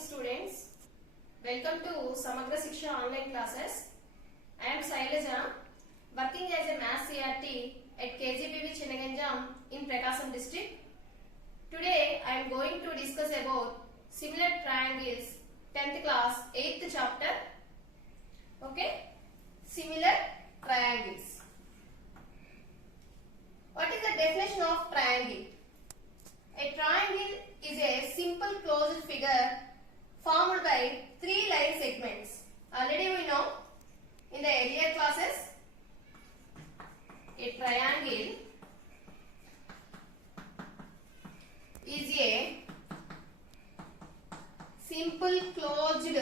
students. Welcome to Samagra Shiksha online classes. I am Sailaja, working as a Maths CRT at KGBV Chinnaganjam in Prakasam district. Today I am going to discuss about similar triangles, 10th class, 8th chapter. Okay, similar triangles. What is the definition of triangle? A triangle is a simple closed figure formed by three line segments. Already we know in the earlier classes, a triangle is a simple closed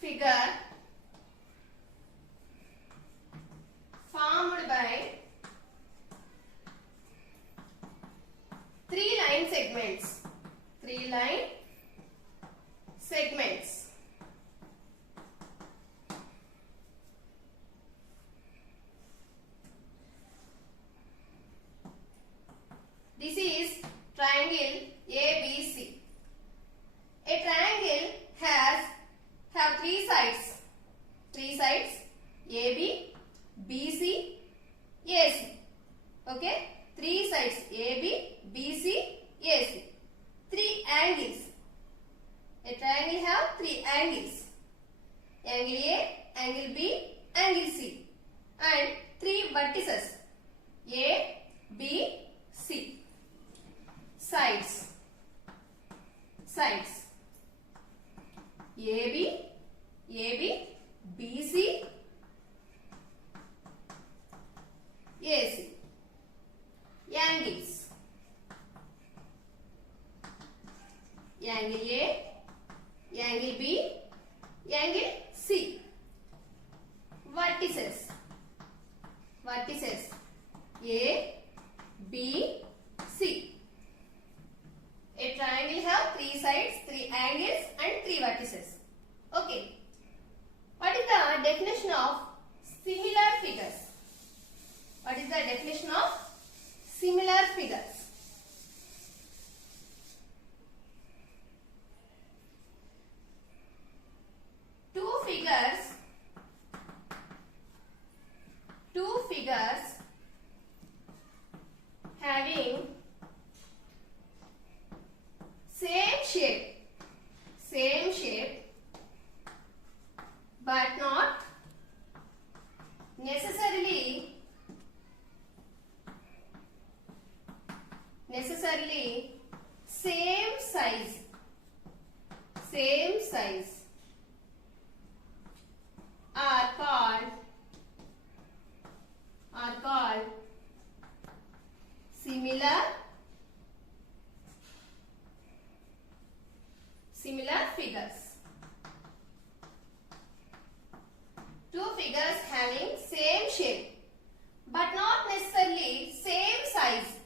figure formed by three line segments. Three line segments. This is triangle ABC. A triangle have three sides. Three sides AB, BC, AC. Okay? Three sides AB, BC, AC. Three angles. A triangle have three angles. Angle A, angle B, angle C. And three vertices. A, B, C. Sides. Sides. AB, BC, AC. Angles. Angle A, angle B, angle C. Vertices. Vertices. A, B, C. A triangle have three sides, three angles and three vertices. Okay. What is the definition of similar figures? What is the definition of similar figures? Two figures having same shape, but not necessarily same size, are called similar figures. Two figures having same shape but not necessarily same size.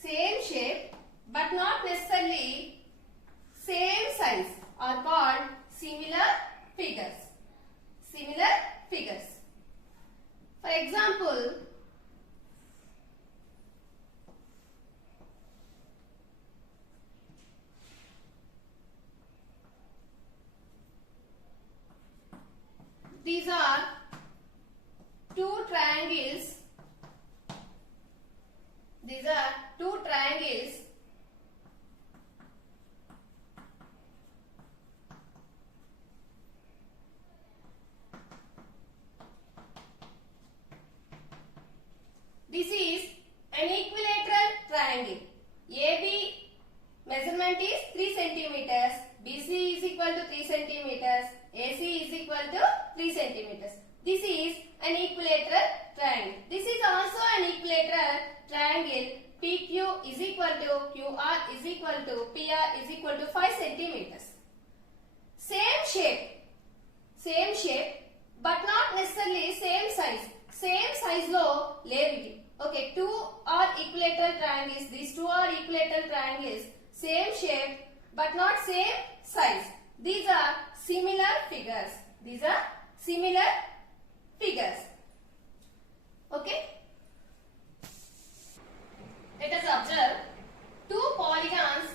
Same shape but not necessarily same size are called similar figures. Similar figures. For example, these are two triangles. These are two triangles This is an equilateral triangle. AB measurement is 3 centimeters, BC is equal to 3 centimeters, AC is equal to 3 centimeters. This is an equilateral triangle. This is also an equilateral triangle. PQ is equal to QR is equal to PR is equal to 5 centimeters. Same shape, but not necessarily same size. Same size lo levity. Okay, two are equilateral triangles. These two are equilateral triangles. Same shape, but not same size. These are similar figures. These are similar figures. Okay. Let us observe two polygons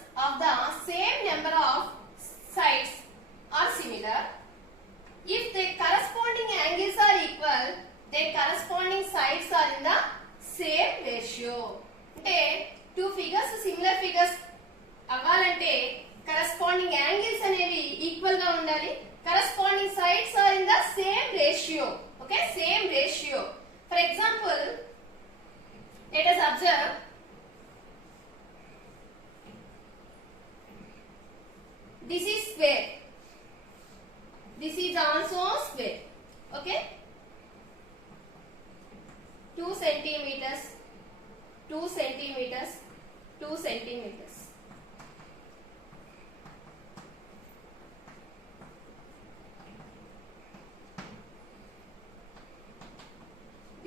figures similar figures అవ్వాలంటే corresponding angles అనేవి equal గా ఉండాలి. Corresponding sides are in the same ratio. Okay, same ratio. For example, let us observe this is square, this is also square. Okay, 2 centimeters, 2 centimeters, 2 centimeters.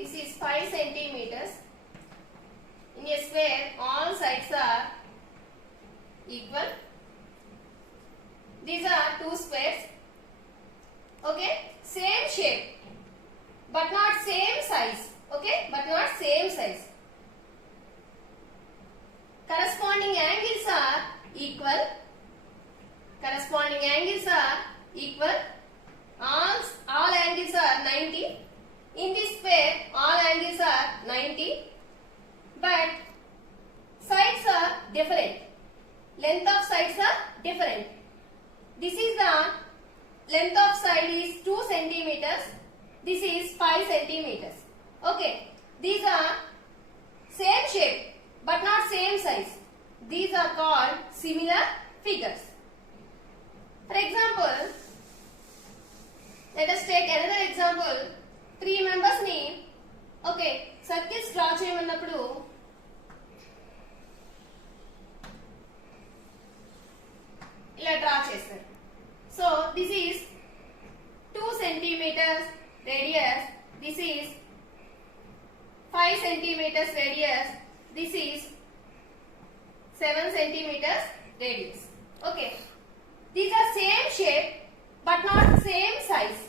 This is 5 centimeters. In a square, all sides are equal. These are two squares. Okay, same shape, but not same size. Okay, but not same size. Corresponding angles are equal. Corresponding angles are equal. All angles are 90. In this square, all angles are 90. But sides are different. Length of sides are different. This is the length of side is 2 centimeters. This is 5 centimeters. Okay, these are same shape but not same size. These are called similar figures. For example, let us take another example. 3 members ni okay circles draw చేయమన్నప్పుడు ఇలా draw చేస్తారు. So this is 2 centimeters radius, this is 5 centimeters radius, this is 7 centimeters radius. Okay, these are same shape but not same size.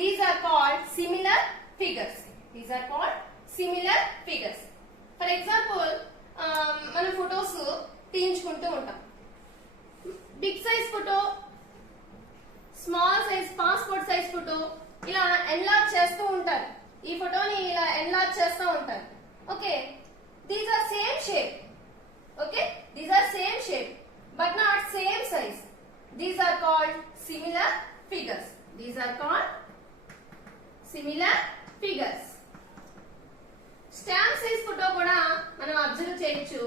These are called similar figures. These are called similar figures. For example, మనం photos తీయించుకుంటూ ఉంటాం. Big size photo, small size passport size photo ఇలా enlarge చేస్తూ ఉంటారు. ఈ ఫోటోని ఇలా enlarge చేస్తూ ఉంటారు. Okay, these are same shape. Okay, these are same shape but not same size. These are called similar figures. These are called similar figures. Stamp size photo కూడా మనం అబ్జర్వ్ చేయొచ్చు.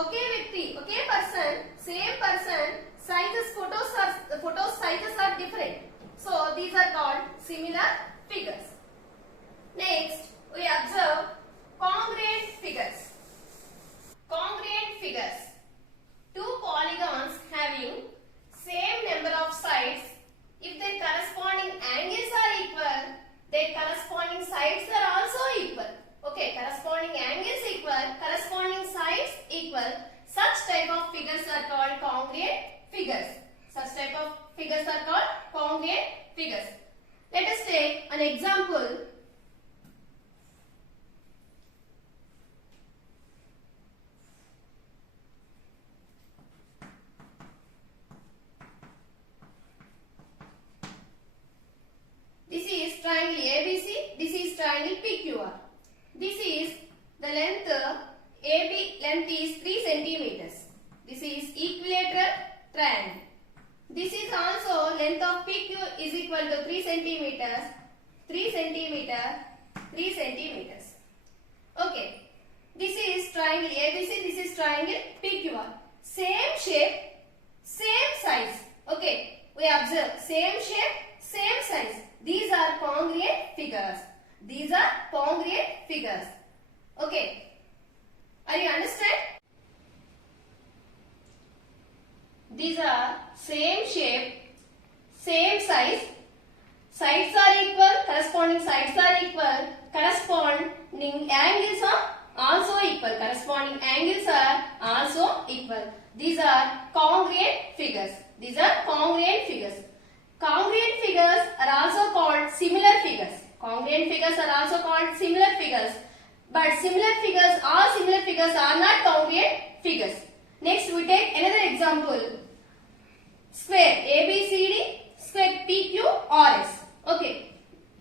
ఒకే వ్యక్తి, ఒకే person, same person, sizes photos sizes are different. So these are called similar figures. Next we observe congruent figures. Congruent figures. Two polygons having same number of sides, if their corresponding angles are equal, their corresponding sides are also equal. Okay, corresponding angles equal, corresponding sides equal. Such type of figures are called congruent figures. Such type of figures are called congruent figures. Let us take an example. This is triangle ABC, this is triangle PQR. This is the length, AB length is 3 centimeters. This is equilateral triangle. This is also length of PQ is equal to 3 centimeters, 3 centimeter, 3 centimeters. Okay, this is triangle ABC, this is triangle PQR. Same shape, same size. Okay, we observe same shape, same size. These are congruent figures. These are congruent figures. Okay, are you understand? These are same shape, same size. Sides are equal, corresponding sides are equal, corresponding angles are also equal. Corresponding angles are also equal. These are congruent figures. These are congruent figures. Congruent figures are also called similar figures. Congruent figures are also called similar figures. But similar figures are not congruent figures. Next we take another example. Square ABCD, square PQRS. Okay,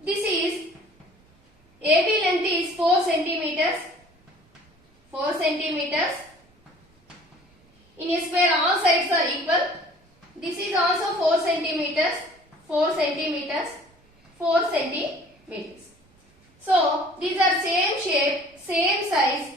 this is AB length is 4 centimeters, 4 centimeters, In a square, all sides are equal. This is also 4 centimeters, 4 centimeters, 4 centimeters. So these are same shape, same size.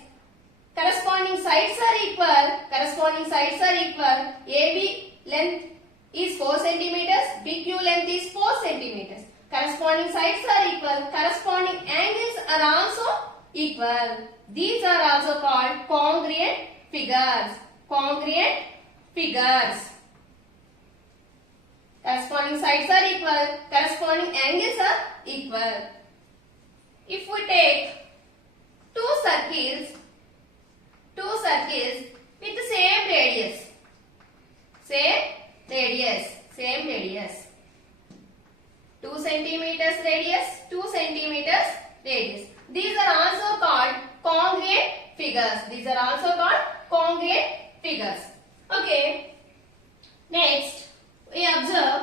Corresponding sides are equal. Corresponding sides are equal. AB length is 4 centimeters. BQ length is 4 centimeters. Corresponding sides are equal. Corresponding angles are also equal. These are also called congruent figures. Congruent figures. Corresponding sides are equal. Corresponding angles are equal. If we take two circles with the same radius. Same radius. 2 centimeters radius, 2 centimeters radius. These are also called congruent figures. These are also called congruent figures. Okay. Next, we observe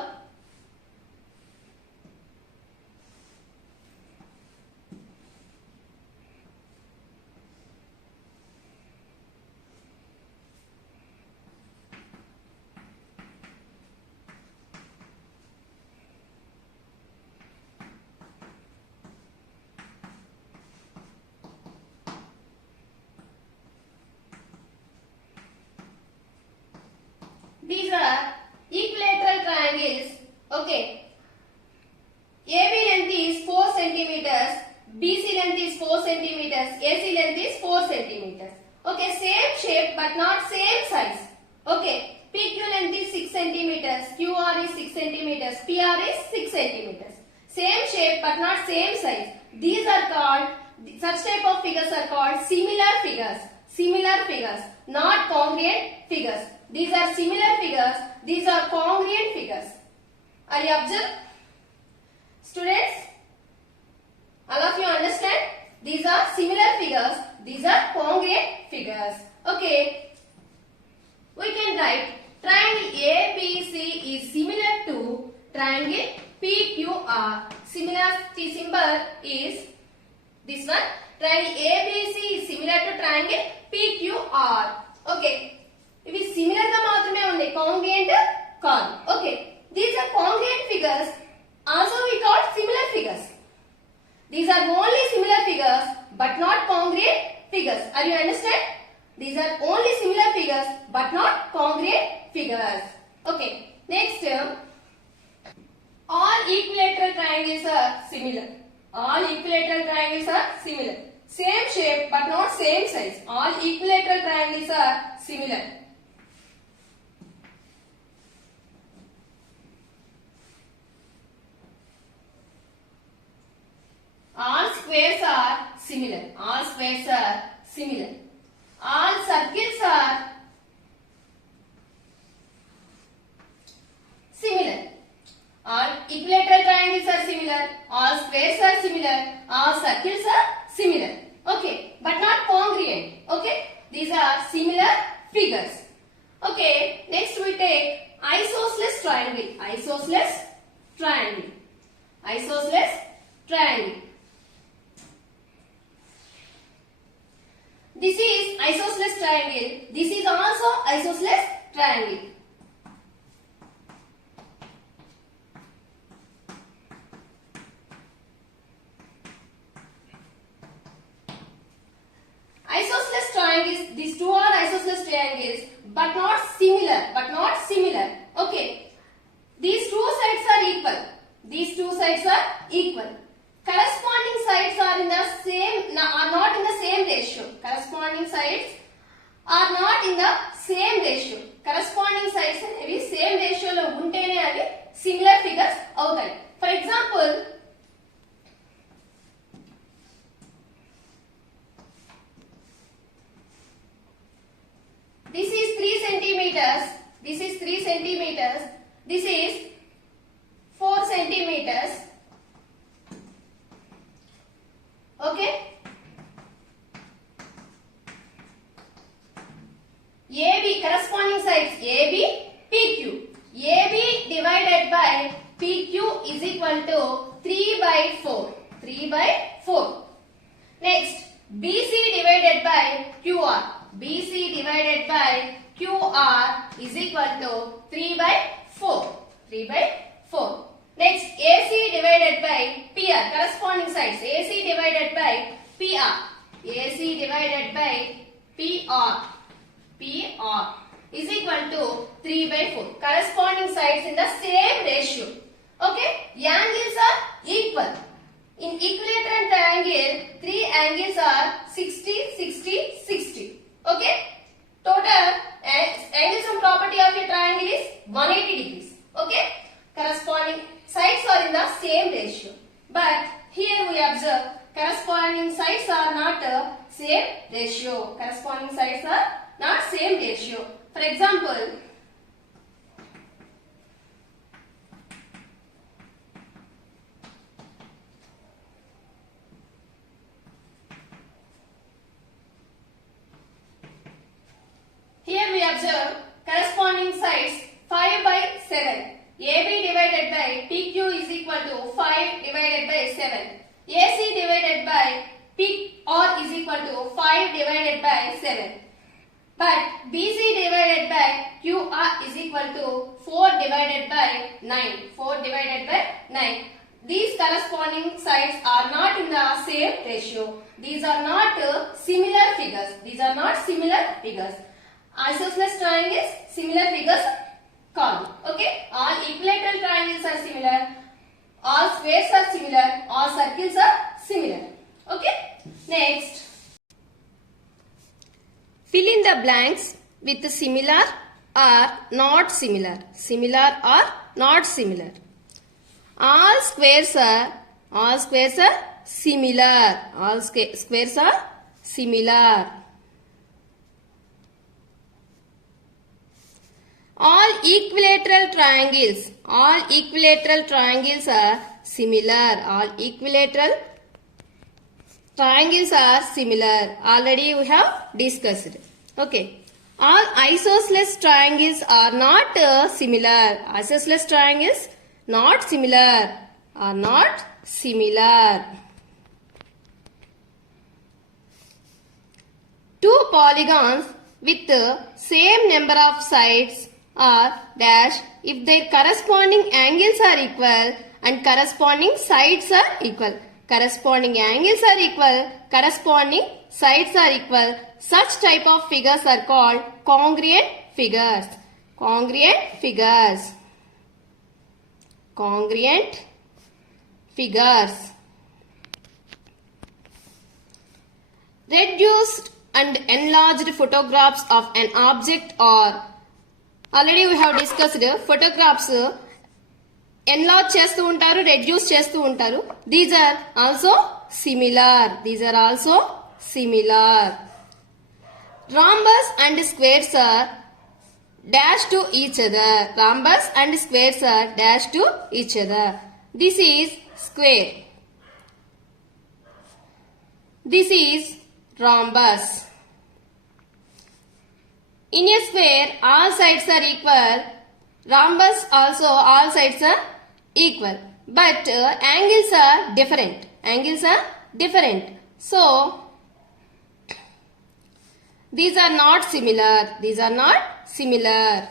these are equilateral triangles. Okay. AB length is 4 centimeters, BC length is 4 centimeters, AC length is 4 centimeters. Okay, same shape but not same size. Okay, PQ length is 6 centimeters, QR is 6 centimeters, PR is 6 centimeters. Same shape but not same size. These are called, such type of figures are called similar figures. Similar figures, not congruent figures. These are similar figures. These are congruent figures. Are you observed? Students, all of you understand? These are similar figures. These are congruent figures. Okay. We can write triangle ABC is similar to triangle PQR. Similarity symbol is this one. Triangle ABC is similar to triangle PQR. Okay. ఇవి similar గా మాత్రమే ఉన్నాయి, congruent కాదు. Okay, these are congruent figures, also we call similar figures. These are only similar figures but not congruent figures. Are you understand? These are only similar figures but not congruent figures. Okay, next, all equilateral triangles are similar. All equilateral triangles are similar. Same shape but not same size. All equilateral triangles are similar. All squares are similar. All squares are similar. All circles are similar. All equilateral triangles are similar. All squares are similar. All circles are similar. Okay, but not congruent. Okay, these are similar figures. Okay, next we take isosceles triangle. Isosceles triangle. Isosceles triangle. This is isosceles triangle. This is also isosceles triangle. Isosceles triangles, these two are isosceles triangles but not similar. Okay, these two sides are equal. These two sides are equal. Corresponding sides are in the same, are not in the same ratio. Corresponding sides are not in the same ratio. Corresponding sides అనేవి same ratio లో ఉంటేనే అవి similar figures అవుతాయి. For example, this is 3 centimeters. This is 3 centimeters. This is 4 centimeters. Okay. AB, corresponding sides AB, PQ. AB divided by PQ is equal to 3 by 4. 3 by 4. Next, BC divided by QR. BC divided by QR is equal to 3 by 4. 3 by 4. Next, AC divided by PR, corresponding sides. AC divided by PR. AC divided by PR. PR is equal to 3 by 4. Corresponding sides in the same ratio. Okay? Angles are equal. In equilateral triangle, 3 angles are 60, 60, 60. Okay? Total angles and property of a triangle is 180 degrees. Okay? Corresponding sides are in the same ratio. But here we observe corresponding sides are not same ratio. Corresponding sides are not same ratio. For example, here we observe corresponding sides 5 by 7. AB divided by PQ is equal to 5 divided by 7. AC divided by PR is equal to 5 divided by 7. But BC divided by QR is equal to 4 divided by 9. 4 divided by 9. These corresponding sides are not in the same ratio. These are not similar figures. These are not similar figures. Isosceles triangles, similar figures called. Okay? All equilateral triangles are similar. All squares are similar. All circles are similar. Okay? Next. Fill in the blanks with similar or not similar. Similar or not similar. All squares are similar. All squares are similar. All equilateral triangles are similar. All equilateral triangles are similar. Already we have discussed. Okay. All isosceles triangles are not similar. Isosceles triangles not similar. Are not similar. Two polygons with the same number of sides are dash if their corresponding angles are equal and corresponding sides are equal. Corresponding angles are equal, corresponding sides are equal. Such type of figures are called congruent figures. Congruent figures. Congruent figures. Reduced and enlarged photographs of an object are, already we have discussed photographs enlarge చేస్తూ ఉంటారు, reduce చేస్తూ ఉంటారు. These are also similar. These are also similar. Rhombus and squares are dash to each other. Rhombus and squares are dash to each other. This is square. This is rhombus. In a square, all sides are equal. Rhombus also all sides are equal. But angles are different. Angles are different. So, these are not similar. These are not similar.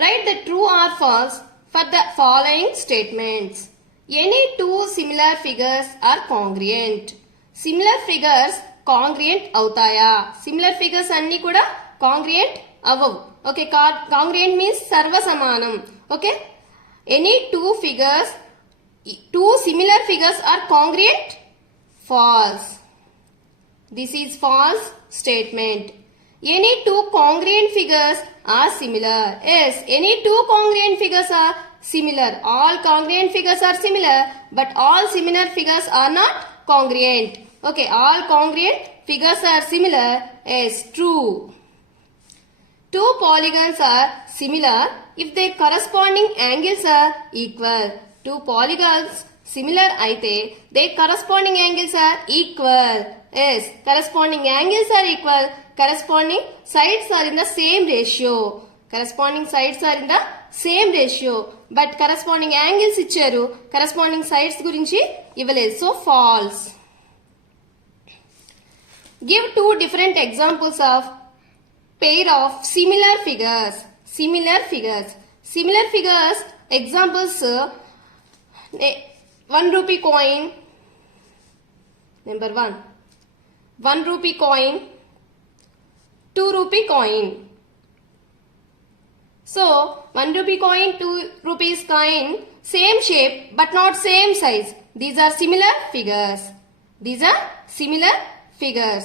Write the true or false for the following statements. Any two similar figures are congruent. Similar figures congruent అవుతాయా? Similar figures అన్ని కూడా congruent అవ్వవు. Okay, congruent means సర్వ సమానం. Okay, any two similar figures are congruent? False. This is false statement. Any two congruent figures are similar. Yes, any two congruent figures are similar. All congruent figures are similar, but all similar figures are not congruent. Okay, all congruent figures are similar. Yes, true. Two polygons are similar if their corresponding angles are equal. Two polygons similar అయితే their corresponding angles are equal. Yes, corresponding angles are equal. Corresponding sides are in the same ratio. Corresponding sides are in the same ratio. But corresponding angles ఇచ్చారు, corresponding sides గురించి ఇవ్వలేదు. So false. Give two different examples of pair of similar figures. Similar figures. Similar figures examples 1 rupee coin. Number 1. 1 rupee coin. 2 rupee coin. So 1 rupee coin, 2 rupees coin, same shape but not same size. These are similar figures. These are similar figures.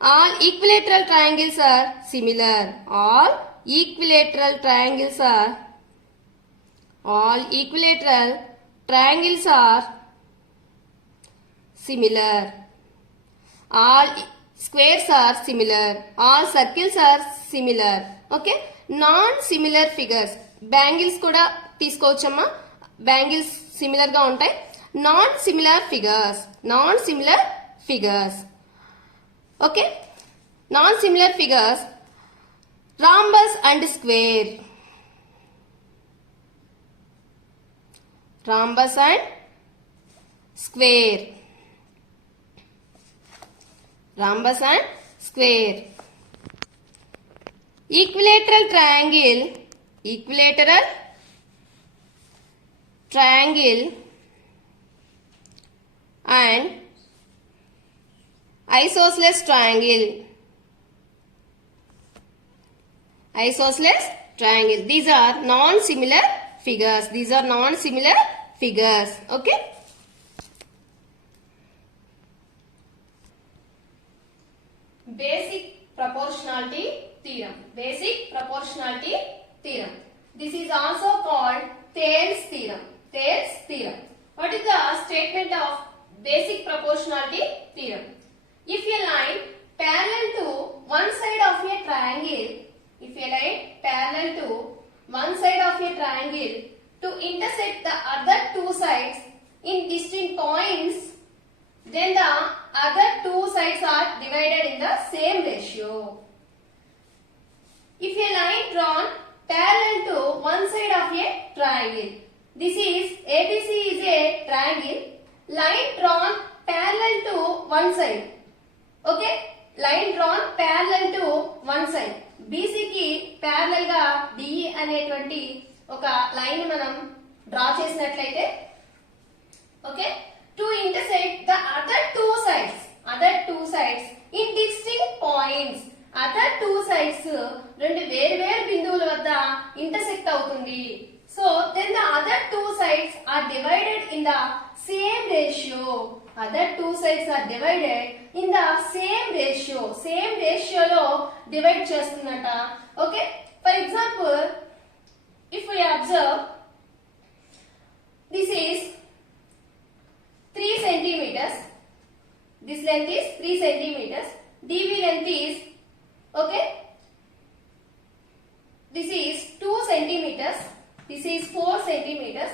All equilateral triangles are similar. All equilateral triangles are similar. All squares are similar. All circles are similar. Okay. Non-similar figures. Bangles kuda తీసుకోవచ్చమ్మా. Bangles similar గా ఉంటాయి. Non-similar figures. Okay. Non-similar figures. Rhombus and square. Rhombus and square. Rhombus and square. Equilateral triangle and isosceles triangle. These are non-similar figures. Okay. Basic proportionality theorem. This is also called Thales theorem. What is the statement of basic proportionality theorem? If a line parallel to one side of a triangle to intersect the other two sides in distinct points, then the other two sides are divided in the same ratio. If a line drawn parallel to one side of a triangle, this is ABC is a triangle, line drawn parallel to one side. Okay, line drawn parallel to one side. BC కి parallel గా DE అనేటువంటి ఒక line మనం draw చేసినట్లయితే, okay, to intersect the other two sides in distinct points. Other two sides రెండు వేరు బిందువుల వద్ద intersect అవుతుంది. So then the other two sides are divided in the same ratio. Same ratio లో డివైడ్ చేస్తుందట. Okay, for example, if we observe, this is 3 centimeters. This length is 3 centimeters. DB length is, okay, this is 2 centimeters. This is 4 centimeters.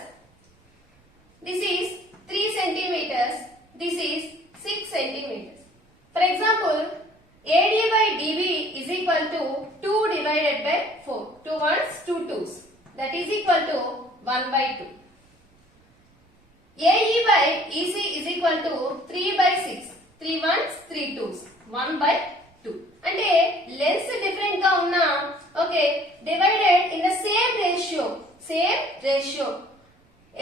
This is 3 centimeters. This is 6 centimeters. For example, AD by DB is equal to 2 divided by 4. 2 ones, 2 twos. That is equal to 1 by 2. AE by EC is equal to 3 by 6. 3 ones, 3 twos. 1 by 2. అంటే lens different గా ఉన్నా, okay, divided in the same ratio.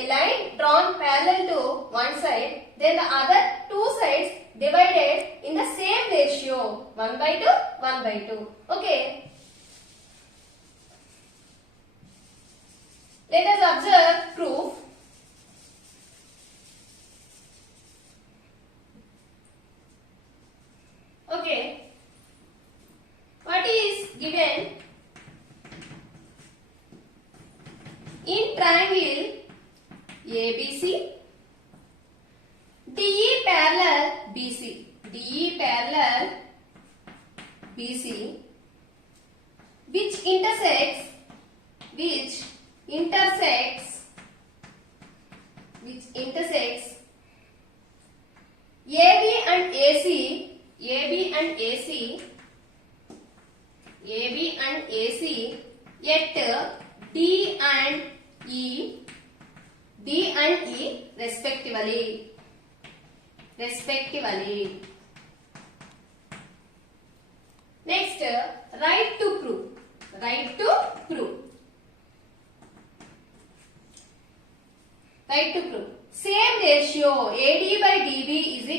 A line drawn parallel to one side, then the other two sides divided in the same ratio. 1 by 2, 1 by 2. Okay. Let us observe proof. Okay. What is given in triangle ABC, DE parallel BC, which intersects AB and AC at D and E respectively.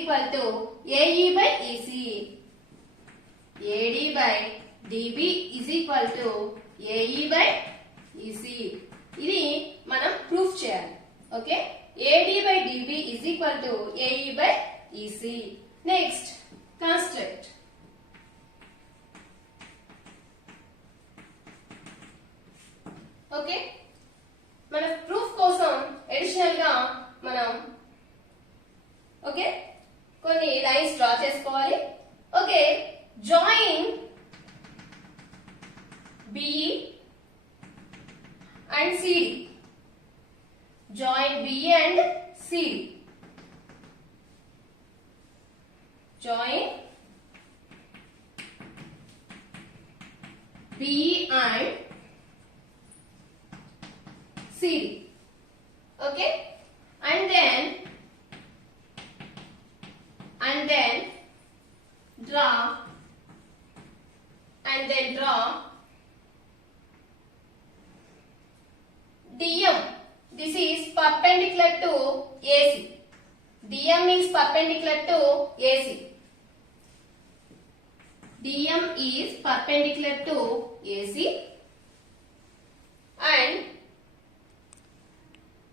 equal to AE by EC. AD by DB is equal to AE by EC. ఇది మనం proof చేయాలి. Okay, AD by DB is equal to AE by EC. Next construct. Okay, మన proof కోసం additional గా మనం okay కొన్ని lines draw చేసుకోవాలి. Okay, join BE and CD. Join BE and CD. Join BE and CD. Okay, and then draw DM. This is perpendicular to AC. DM is perpendicular to AC. DM is perpendicular to AC. And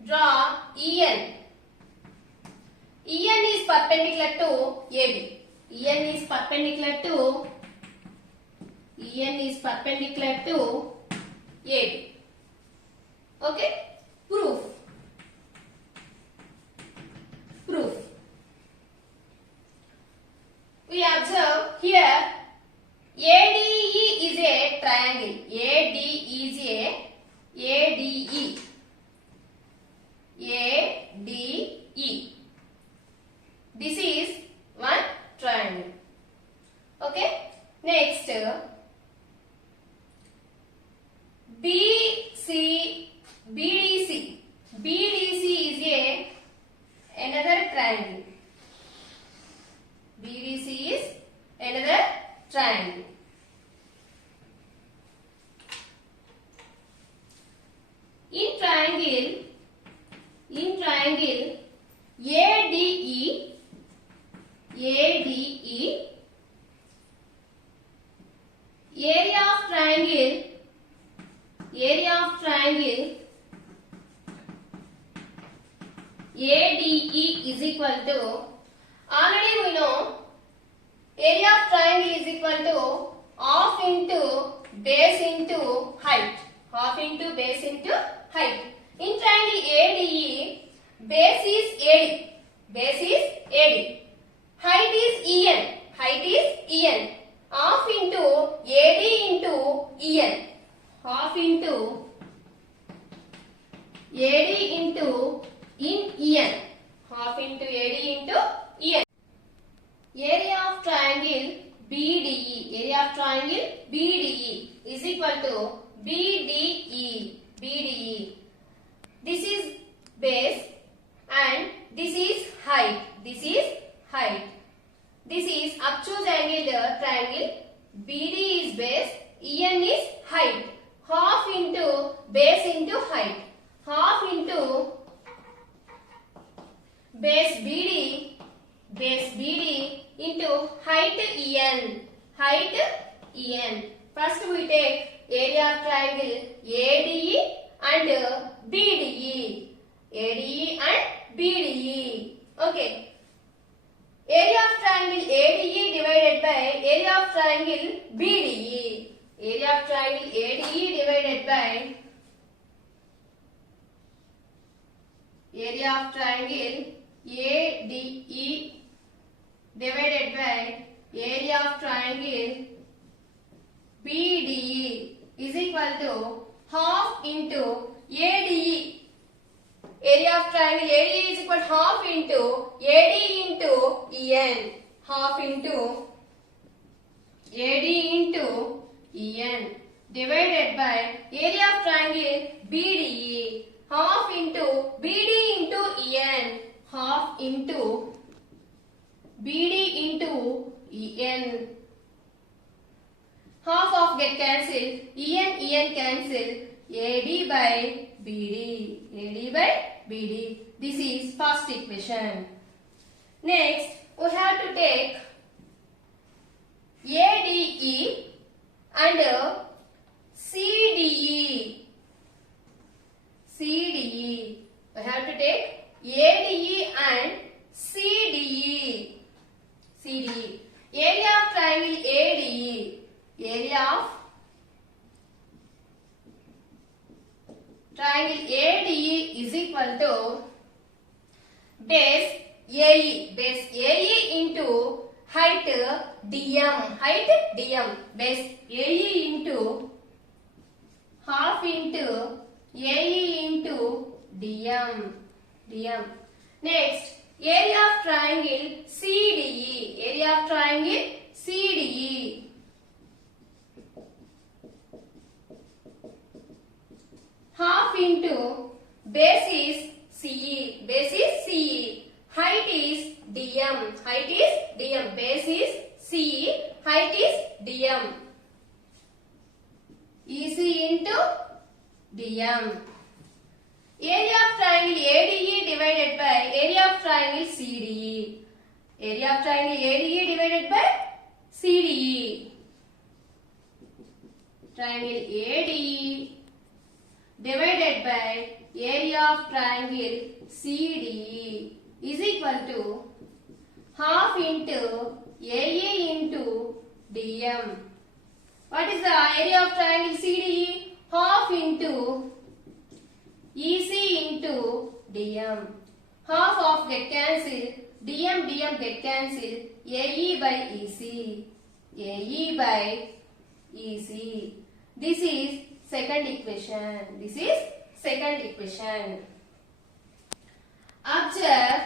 draw EN. EN is perpendicular to AB. EN is perpendicular to AB. Okay, proof. We observe here ADE is a triangle. ADE. This is one triangle. Okay, next BDC is another triangle. BDC is another triangle. In triangle ADE, area of triangle ADE is equal to, already we know area of triangle is equal to half into base into height. In triangle ADE, base is AD. Height is EN. Half into AD into EN. Half into AD into EN. Area of triangle BDE is equal to BDE. This is base and this is height. This is obtuse angled triangle. BD is base, EN is height. Half into base into height. Half into base BD into height EN. First we take area of triangle ADE and BDE. Okay. Area of triangle ADE divided by area of triangle BDE. Area of triangle ADE divided by area of triangle ADE divided by area of triangle BDE is equal to half into ADE. Area of triangle ADE is equal to half into AD into EN. Half into AD into EN divided by area of triangle BDE. Half into BD into EN. Half into BD into EN. Half of get cancelled. EN cancel. AD by BD. This is first equation. Next, we have to take ADE and CDE. CDE. We have to take ADE and CDE. CDE. Area of triangle ADE. Area of triangle ADE is equal to base AE. Base AE into height DM. Height DM. Base AE into half into AE into DM. DM. Next, area of triangle CDE. Area of triangle CDE. Half into base is CE. Base is CE. Height is DM. Height is DM. Base is CE. Height is DM. EC into DM. Area of triangle ADE divided by area of triangle CDE. Area of triangle ADE divided by CDE. Triangle ADE divided by area of triangle CDE is equal to half into AE into DM. What is the area of triangle CDE? Half into EC into DM. Half of get cancelled. DM get cancelled. AE by EC. AE by EC. This is second equation. This is second equation. Observe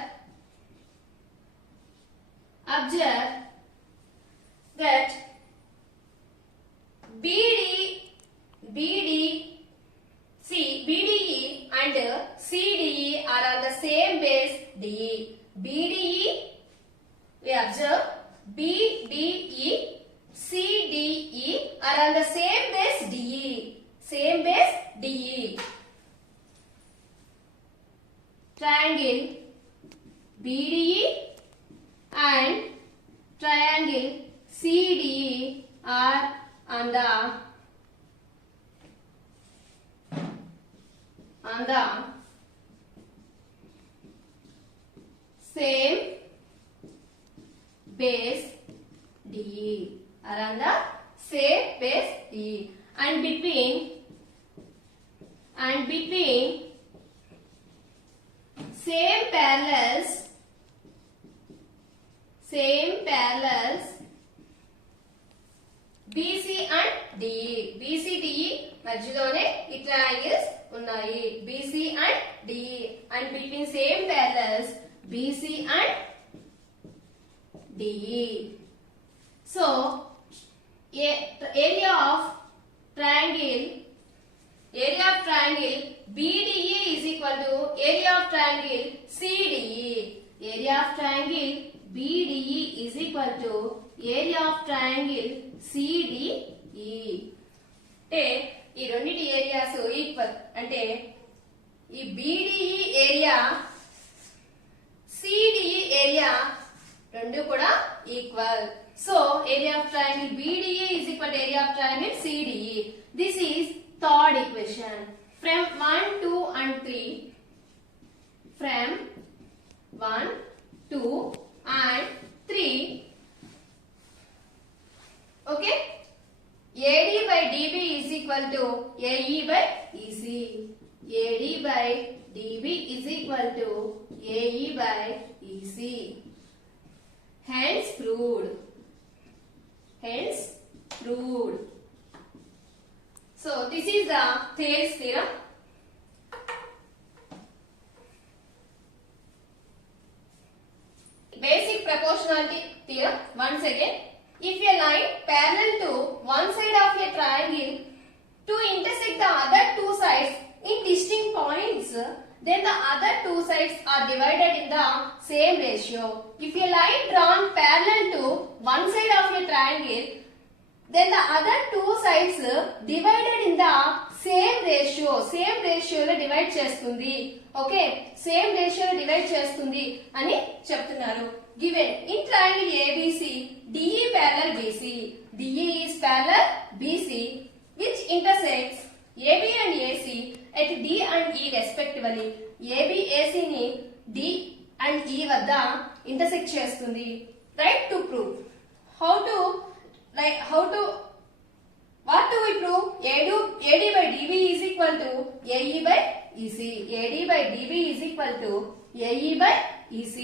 that BDE and CDE are on the same base DE. BDE, we observe BDE, CDE are on the same base DE. Same base DE. Triangle BDE and triangle CDE are on the same base DE. Are on the same base DE. And between same parallels BC and DE. BC DE మధ్యలోనే ఈ triangles ఉన్నాయి. BC and DE and between same parallels BC and DE. So area of triangle BDE is equal to area of triangle CDE. Area of triangle BDE is equal to area of triangle CDE. అంటే ఈ రెండిటి areas equal. అంటే ఈ BDE area CDE area రెండు కూడా equal. So area of triangle BDE is equal to area of triangle CDE. This is third equation. From 1, 2 and 3. From 1, 2 and 3. Okay. AD by DB is equal to AE by EC. AD by DB is equal to AE by EC. Hence proved. So this is the Thales theorem. Basic proportionality theorem once again. If a line parallel to one side of a triangle to intersect the other two sides in distinct points, then the other two sides are divided in the same ratio. If a line drawn parallel to one side of a triangle, then the other two sides divided in the same ratio. Same ratio లో divide చేస్తుంది. Okay, same రేషియోలో divide చేస్తుంది అని చెప్తున్నారు. given in triangle ABC, DE parallel BC. DE is parallel BC, which intersects AB and AC at D and E respectively. AB AC ni D and E వద్ద intersect చేస్తుంది. Right to prove. What do we prove? AD by DB is equal to AE by EC. AD by DB is equal to AE by EC.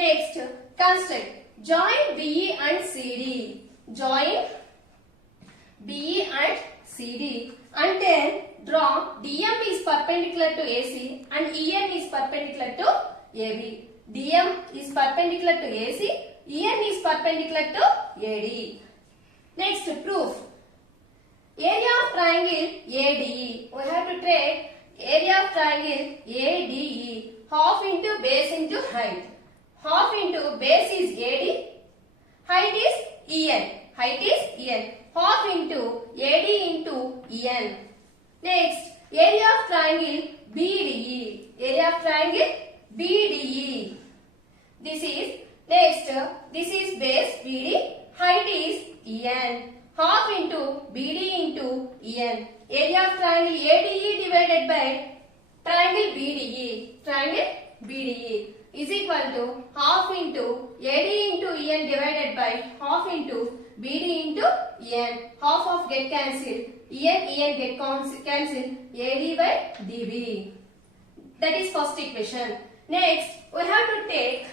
Next, construct join BE and CD. Join BE and CD, and then draw DM is perpendicular to AC and EN is perpendicular to AB. DM is perpendicular to AC, EN is perpendicular to AD. Next, proof. Area of triangle ADE. We have to take area of triangle ADE. Half into base into height. Half into base is AD. Height is EN. Height is EN. Half into AD into EN. Next, area of triangle BDE. Area of triangle BDE. This is base BD. Height is EN. Half into BD into EN. Area of triangle ADE divided by triangle BDE. Triangle BDE is equal to half into AD into EN divided by half into BD into EN. Half of get cancelled. EN get cancelled. AD by DB. That is first equation. Next, we have to take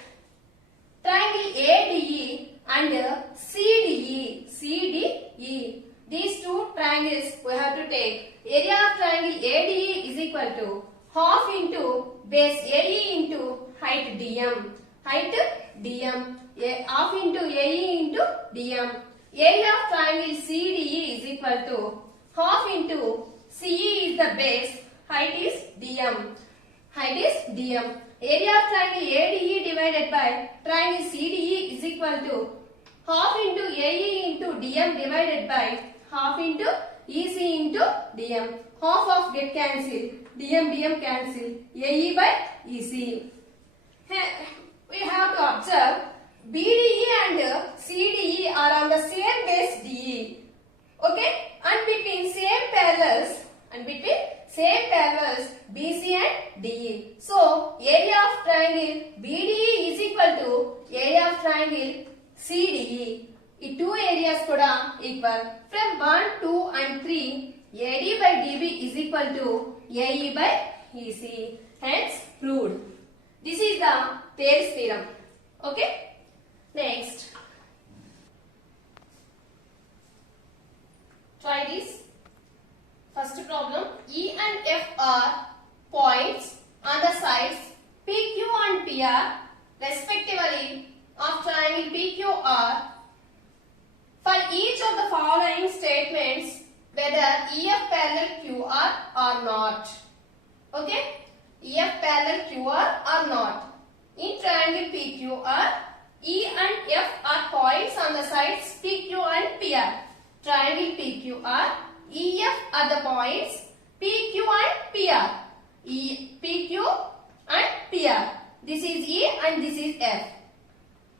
triangle ADE and CDE. These two triangles we have to take. Area of triangle ADE is equal to half into base AE into height DM. Height DM. Half into AE into DM. Area of triangle CDE is equal to half into CE is the base. Height is DM. Height is DM. Area of triangle ADE divided by triangle CDE is equal to half into AE into DM divided by half into EC into DM. Half of get cancelled. DM cancel. AE by EC. We have to observe BDE and CDE are on the same base DE. Okay? And between same parallels BC and DE. So, area of triangle BDE is equal to area of triangle CDE. ఈ two areas కూడా equal. From 1, 2 and 3, AD by DB is equal to AE by EC. Hence proved. This is the Thales theorem. Okay? Next. Try this. First problem. E and F are points on the sides PQ and PR respectively of triangle PQR. For each of the following statements, whether EF parallel QR or not. Okay? EF parallel QR or not. In triangle PQR, E and F are points on the sides PQ and PR. Triangle PQR, EF are the points PQ and PR. PQ and PR. This is E and this is F.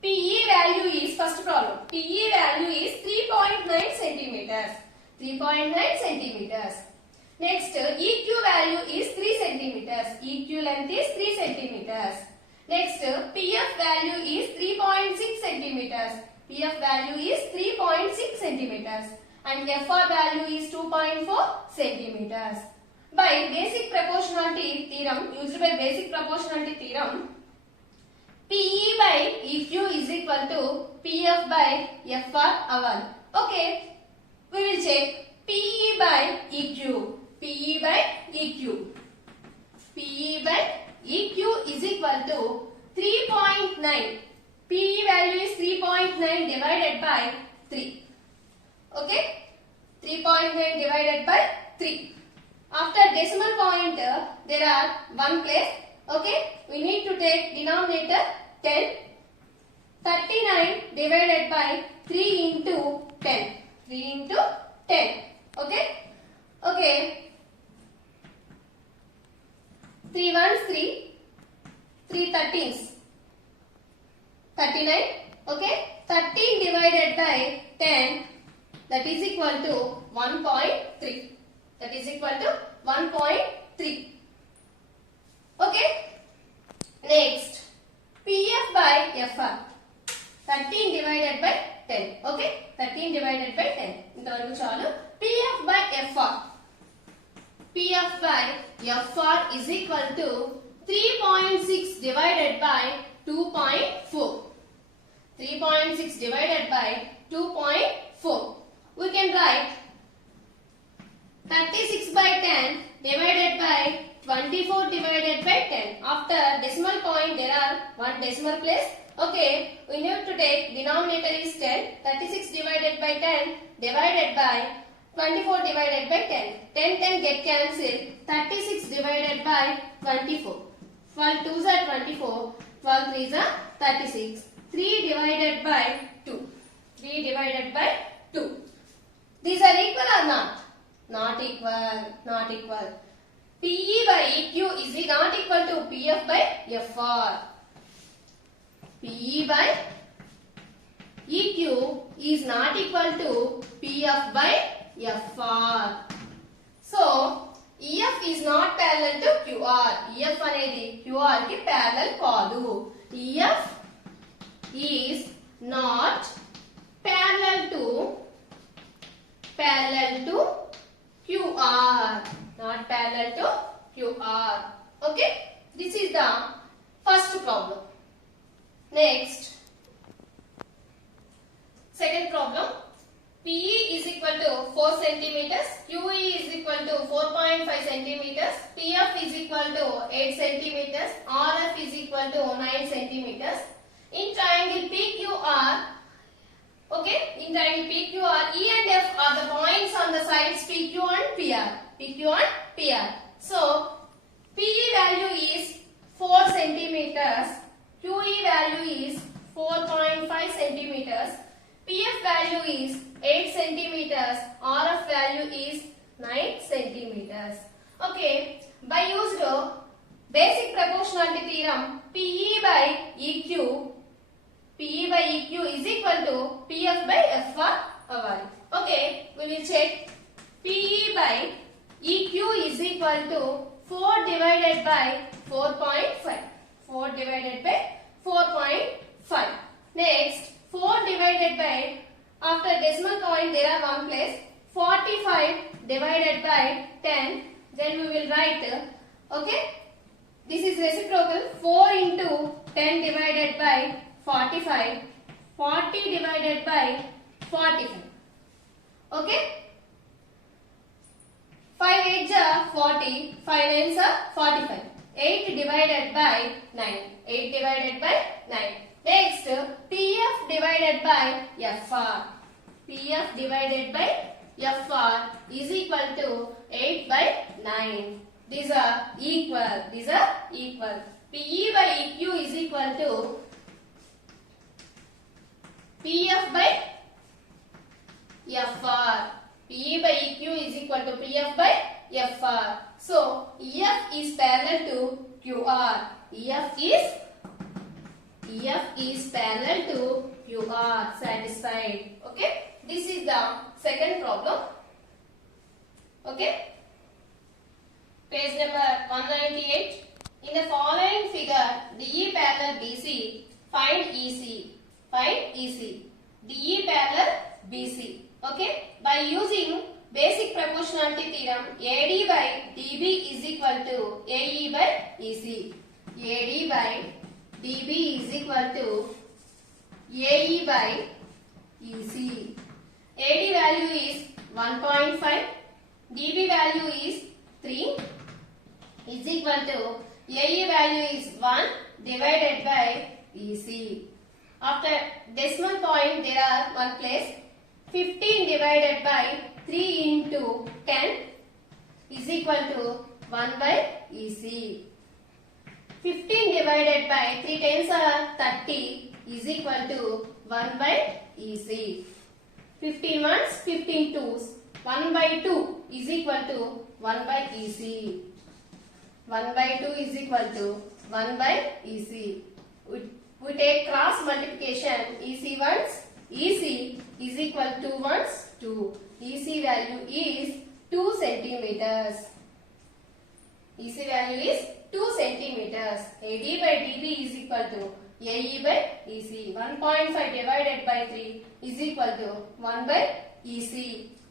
PE value is, first problem, PE value is 3.9 centimeters. 3.9 centimeters. Next, EQ value is 3 centimeters. EQ length is 3 centimeters. Next, PF value is 3.6 centimeters. PF value is 3.6 centimeters. And FR value is 2.4 centimeters. By basic proportionality theorem, used by basic proportionality theorem, PE by EQ is equal to PF by FR our. Okay, we will check PE by EQ. PE by EQ. PE by EQ is equal to 3.9. PE value is 3.9 divided by 3. Okay, 3.9 divided by 3. After decimal point, there are 1 place. Okay, we need to take denominator 10. 39 divided by 3 into 10. 3 into 10. Okay? Okay. 3 ones 3. 3 13s. 39. Okay. 13 divided by 10, that is equal to 1.3. That is equal to 1.3. Okay. Next, PF by FR. 13 divided by 10. Okay. 13 divided by 10. ఇంతవరకు చాలు. PF by FR. PF by FR is equal to 3.6 divided by 2.4. 3.6 divided by 2.4. We can write 36 by 10 divided by 24 divided by 10. After decimal point there are one decimal place. Okay, we need to take denominator is 10. 36 divided by 10 divided by 24 divided by 10. 10 get cancelled. 36 divided by 24. 12 2s are 24. 12 3s are 36. 3 divided by 2. 3 divided by 2. These are equal or not? Not equal. Not equal. PE by EQ is not equal to PF by FR. PE by EQ is not equal to PF by FR. So, EF is not parallel to QR. EF అనేది QR కి parallel కాదు. EF is not parallel to QR. Not parallel to QR. Okay? This is the first problem. Next, second problem. PE is equal to 4 centimeters. QE is equal to 4.5 centimeters. PF is equal to 8 centimeters. RF is equal to 9 centimeters. In triangle PQR, okay, in triangle PQR, E and F are the points on the sides PQ and PR. PQ and PR. So, PE value is 4 centimeters. QE value is 4.5 centimeters. PF value is 8 centimeters. RF value is 9 centimeters. Okay, by used basic proportionality theorem, PE by EQ is equal to PF by FR. Okay, we will check. PE by EQ is equal to 4 divided by 4.5. 4 divided by 4.5. Next, 4 divided by, after decimal point there are one place, 45 divided by 10. Then we will write, okay, this is reciprocal. 4 into 10 divided by 45. 40 divided by 45. Okay. 5 8s are 40. 5 9s are 45. 8 divided by 9. 8 divided by 9. Next, PF divided by FR. PF divided by FR is equal to 8 by 9. These are equal. These are equal. PE by EQ is equal to PF by FR. PE by EQ is equal to PF by FR. So, EF is parallel to QR. EF is parallel to QR. Satisfied. Okay. This is the second problem. Okay. Page number 198. In the following figure, DE parallel BC. Find EC. Find EC. DE parallel BC. Okay. By using basic proportionality theorem, AD by DB is equal to AE by EC. AD by DB is equal to AE by EC. AD value is 1.5. DB value is 3 is equal to AE value is 1 divided by EC. After decimal point there are one place. 15 divided by 3 into 10 is equal to 1 by EC. 15 divided by 3 tens are 30 is equal to 1 by EC. 15 ones, 15 twos. 1 by 2 is equal to 1 by EC. 1 by 2 is equal to 1 by EC. We take cross multiplication. EC ones, EC is equal to 2 ones 2. EC value is 2 centimeters. EC value is 2 centimeters. AD by DB is equal to AE by EC. 1.5 divided by 3 is equal to 1 by EC.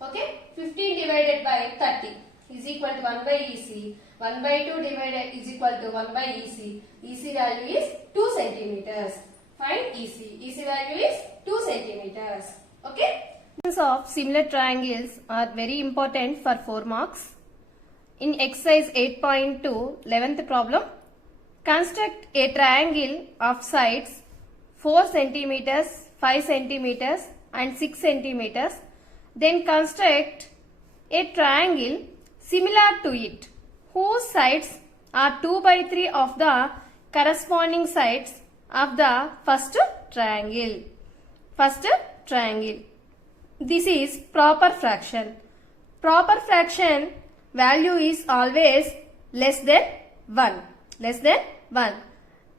Okay. 15 divided by 30 is equal to 1 by EC. 1 by 2 divided is equal to 1 by EC. EC value is 2 centimeters. Find EC. EC value is 2 centimeters. Okay. Of similar triangles are very important for 4 marks. In exercise 8.2, 11th problem, construct a triangle of sides 4 centimeters, 5 centimeters and 6 centimeters. Then construct a triangle similar to it, whose sides are 2 by 3 of the corresponding sides of the first triangle. First triangle. This is proper fraction. Proper fraction value is always less than 1. Less than 1.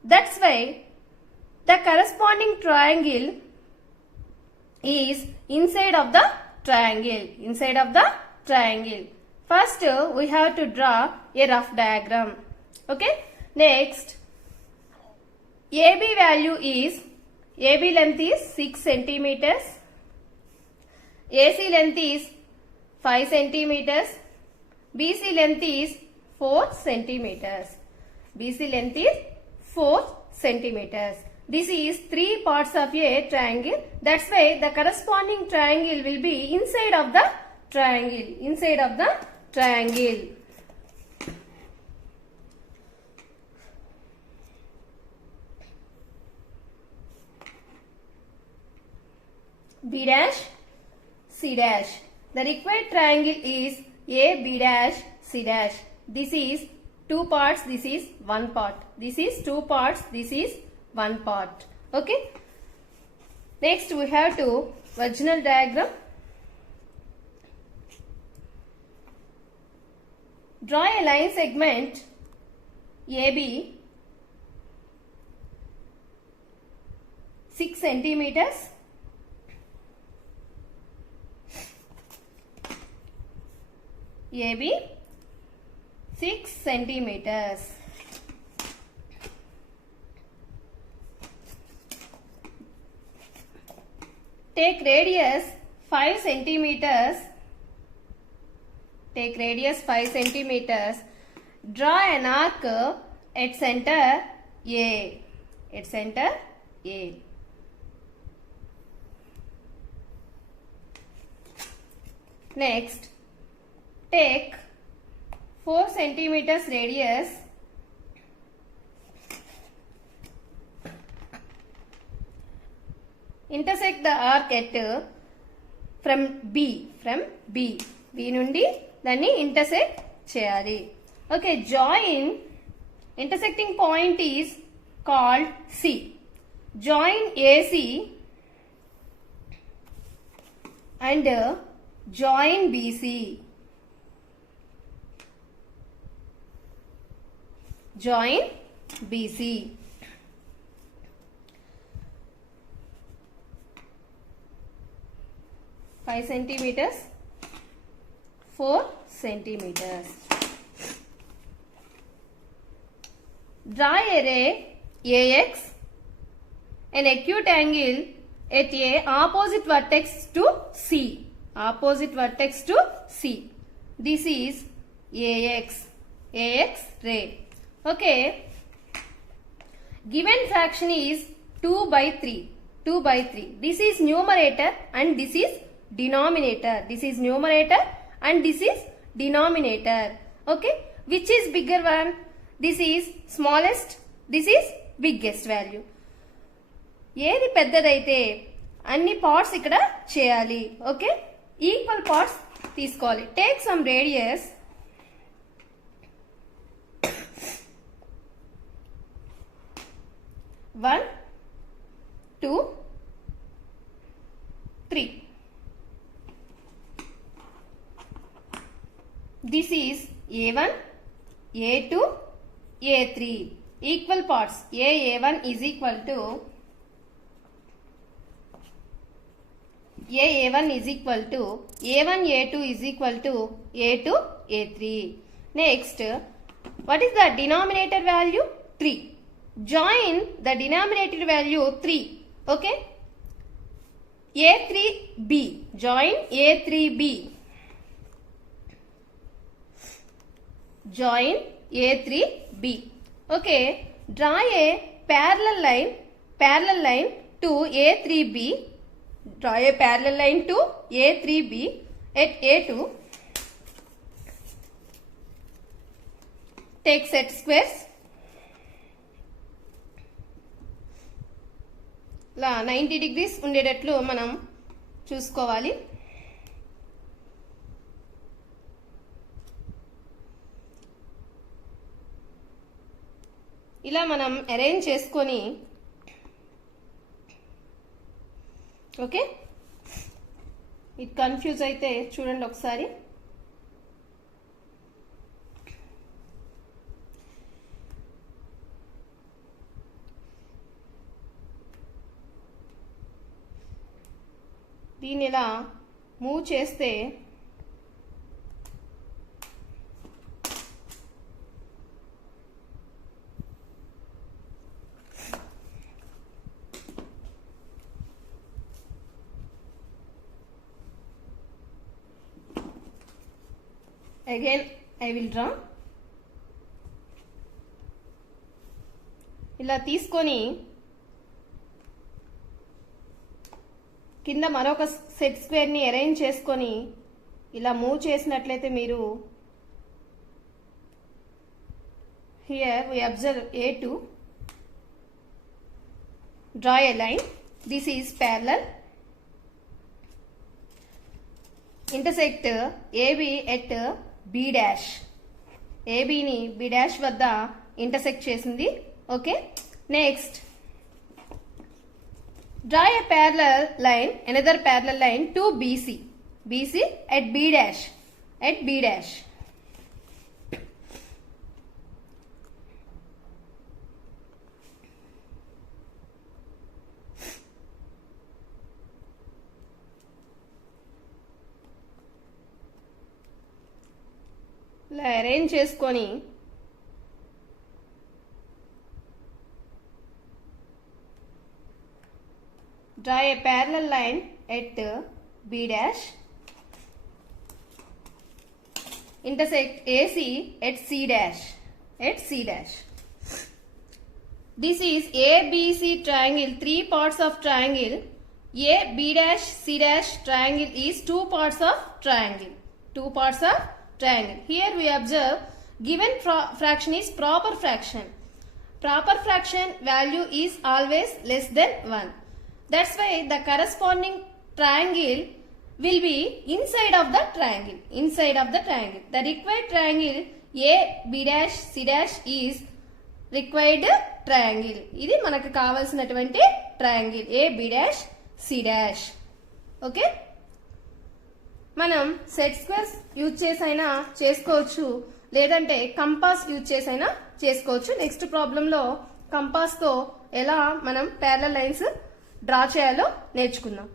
That's why the corresponding triangle is inside of the triangle. Inside of the triangle. First we have to draw a rough diagram. Okay. Next, AB value is, AB length is 6 centimeters. AC length is 5 centimeters. BC length is 4 centimeters. BC length is 4 centimeters. This is 3 parts of a triangle. That's why the corresponding triangle will be inside of the triangle. Inside of the triangle. B dash, C dash. The required triangle is A, B dash, C dash. This is 2 parts, this is 1 part. This is 2 parts, this is 1 part. Okay. Next we have to vaginal diagram. Draw a line segment AB 6 centimeters. AB 6 centimeters. Take radius 5 centimeters. Take radius 5 centimeters. Draw an arc at center A. At center A. Next, take 4 centimeters radius. Intersect the arc at from B. B nundi danni intersect cheyali. Okay, join intersecting point is called C. Join AC and join BC. Join BC. Five centimeters, 4 centimeters. Draw a ray AX, an acute angle at a opposite vertex to C. Opposite vertex to C. This is AX. AX ray. Okay. Given fraction is 2 by 3. 2 by 3. This is numerator and this is denominator. This is numerator and this is denominator. Okay. Which is bigger one? This is smallest. This is biggest value. ఏది పెద్దదైతే అన్ని parts ఇక్కడ చేయాలి. Okay, equal parts తీసుకోవాలి. Take some radius. One, 2, 3. This is A1, A2, A3. equal parts A1 is equal to A1 is equal to A1 A2 is equal to A2 A3. Next, what is the denominator value? 3. Join the denominator value 3. Okay. A3B. Join A3B. Join A3B. Okay. Draw a parallel line to A3B. Draw a parallel line to A3B at A2. Take set squares. ఇలా 90 degrees ఉండేటట్లు మనం చూసుకోవాలి. ఇలా మనం arrange చేసుకొని okay. ఇది confuse అయితే చూడండి ఒకసారి. దీన్ని ఇలా మూవ్ చేస్తే again I will draw. ఇలా తీసుకొని కింద మరొక సెట్ స్క్వేర్ ని అరేంజ్ చేసుకొని ఇలా మూవ్ చేసినట్లయితే మీరు here we observe A2. Draw a line. This is parallel. Intersect AB at B dash. AB ని B dash వద్ద ఇంటర్సెక్ట్ చేసింది. Okay. Next draw a parallel line, another parallel line to BC. BC at B dash. At B dash. ఇలా arrange చేసుకొని draw a parallel line at B dash, intersect AC at C dash, at C dash. This is ABC triangle, 3 parts of triangle. A, B dash, C dash triangle is 2 parts of triangle. 2 parts of triangle. Here we observe given fraction is proper fraction. Proper fraction value is always less than 1. That's why the corresponding triangle will be inside of the triangle. Inside of the triangle. The required triangle A, B dash, C dash is required triangle. ఇది మనకు కావాల్సినటువంటి triangle A, B dash, C dash. Okay. మనం set squares use చేసైనా చేసుకోవచ్చు, లేదంటే compass use చేసైనా చేసుకోవచ్చు. Next ప్రాబ్లంలో కంపాస్తో ఎలా మనం ప్యారలల్ లైన్స్ డ్రా చేయాలో నేర్చుకుందాం.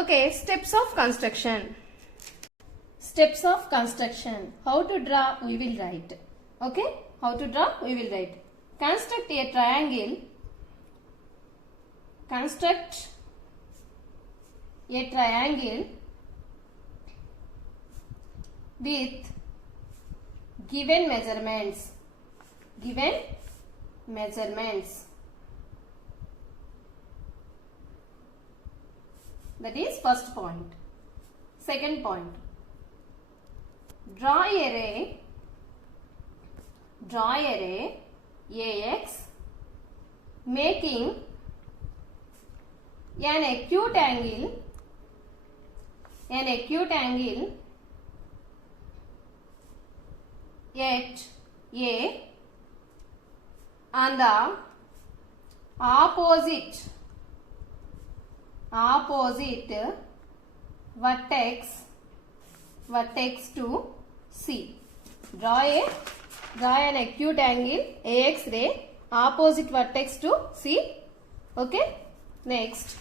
Okay. Steps of construction. Steps of construction. How to draw we will write. Okay. How to draw we will write. Construct a triangle. Construct a triangle with given measurements. Given measurements. That is first point. Second point. Draw a ray. Draw a ray AX making an acute angle. An acute angle at A on the opposite vertex to C. Draw an acute angle AX ray opposite vertex to C. Okay. Next,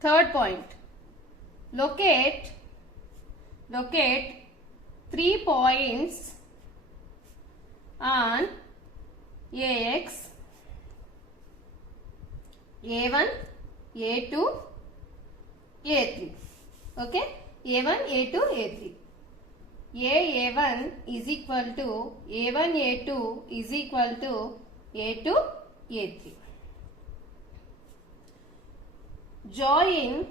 third point. Locate 3 points on AX, A1, A2, A3. Okay, A1, A2, A3. A1 is equal to A1, A2 is equal to A2, A3. Join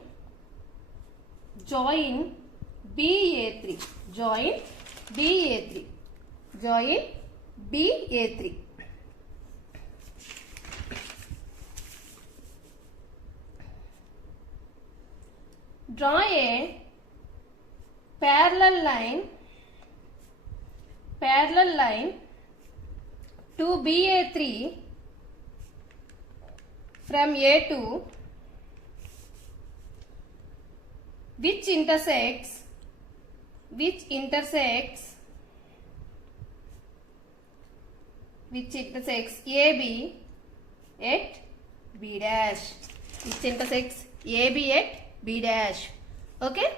BA3. Join BA3. Join BA3. Draw a parallel line to BA3 from A2 which intersects AB at B dash. Which intersects AB at B dash. Okay.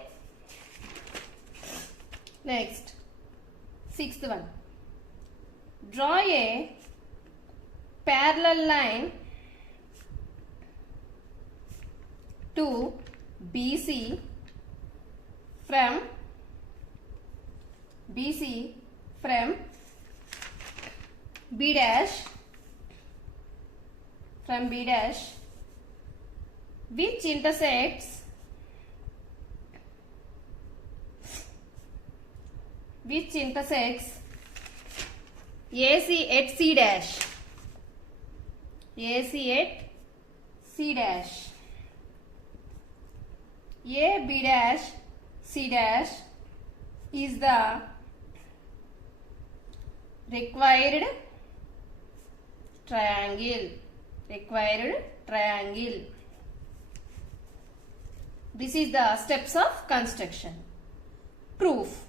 Next, sixth one. Draw a parallel line to BC from B dash which intersects AC at C dash. AC at C dash. A B dash C dash is the required triangle. This is the steps of construction. Proof.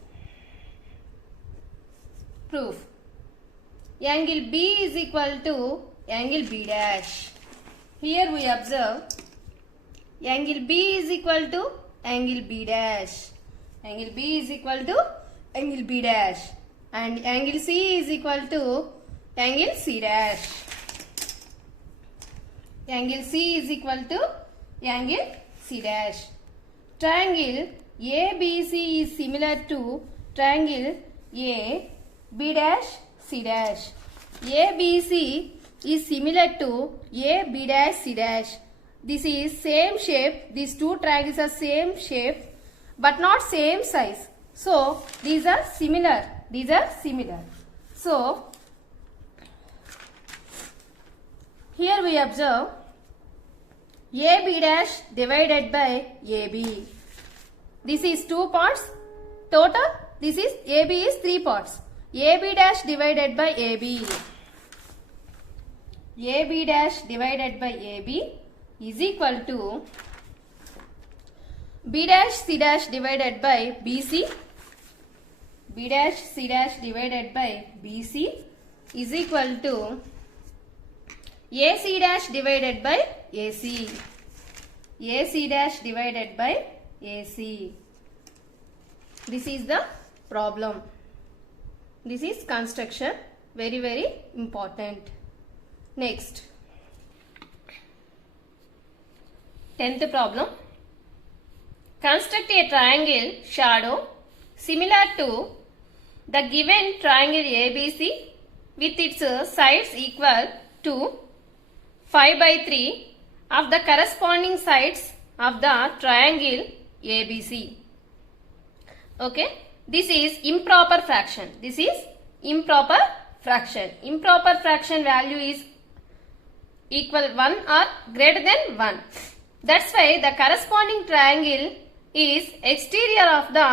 Angle B is equal to angle B dash. Here we observe angle B is equal to angle B dash. Angle B is equal to angle B dash. And angle C is equal to angle C dash. Angle C is equal to angle C dash. Triangle ABC is similar to triangle A B dash C dash. ABC is similar to A B dash C dash. This is same shape. These two triangles are same shape but not same size. So these are similar. So here we observe AB dash divided by AB. This is 2 parts. Total, this is AB is 3 parts. AB dash divided by AB. AB dash divided by AB is equal to B dash C dash divided by BC. B dash C dash divided by BC is equal to AC dash divided by AC. AC dash divided by AC. This is the problem. This is construction. Very important. Next. 10th problem. Construct a triangle shadow similar to the given triangle ABC with its sides equal to 5/3 of the corresponding sides of the triangle ABC. Okay, this is improper fraction. Improper fraction value is equal 1 or greater than 1. That's why the corresponding triangle is exterior of the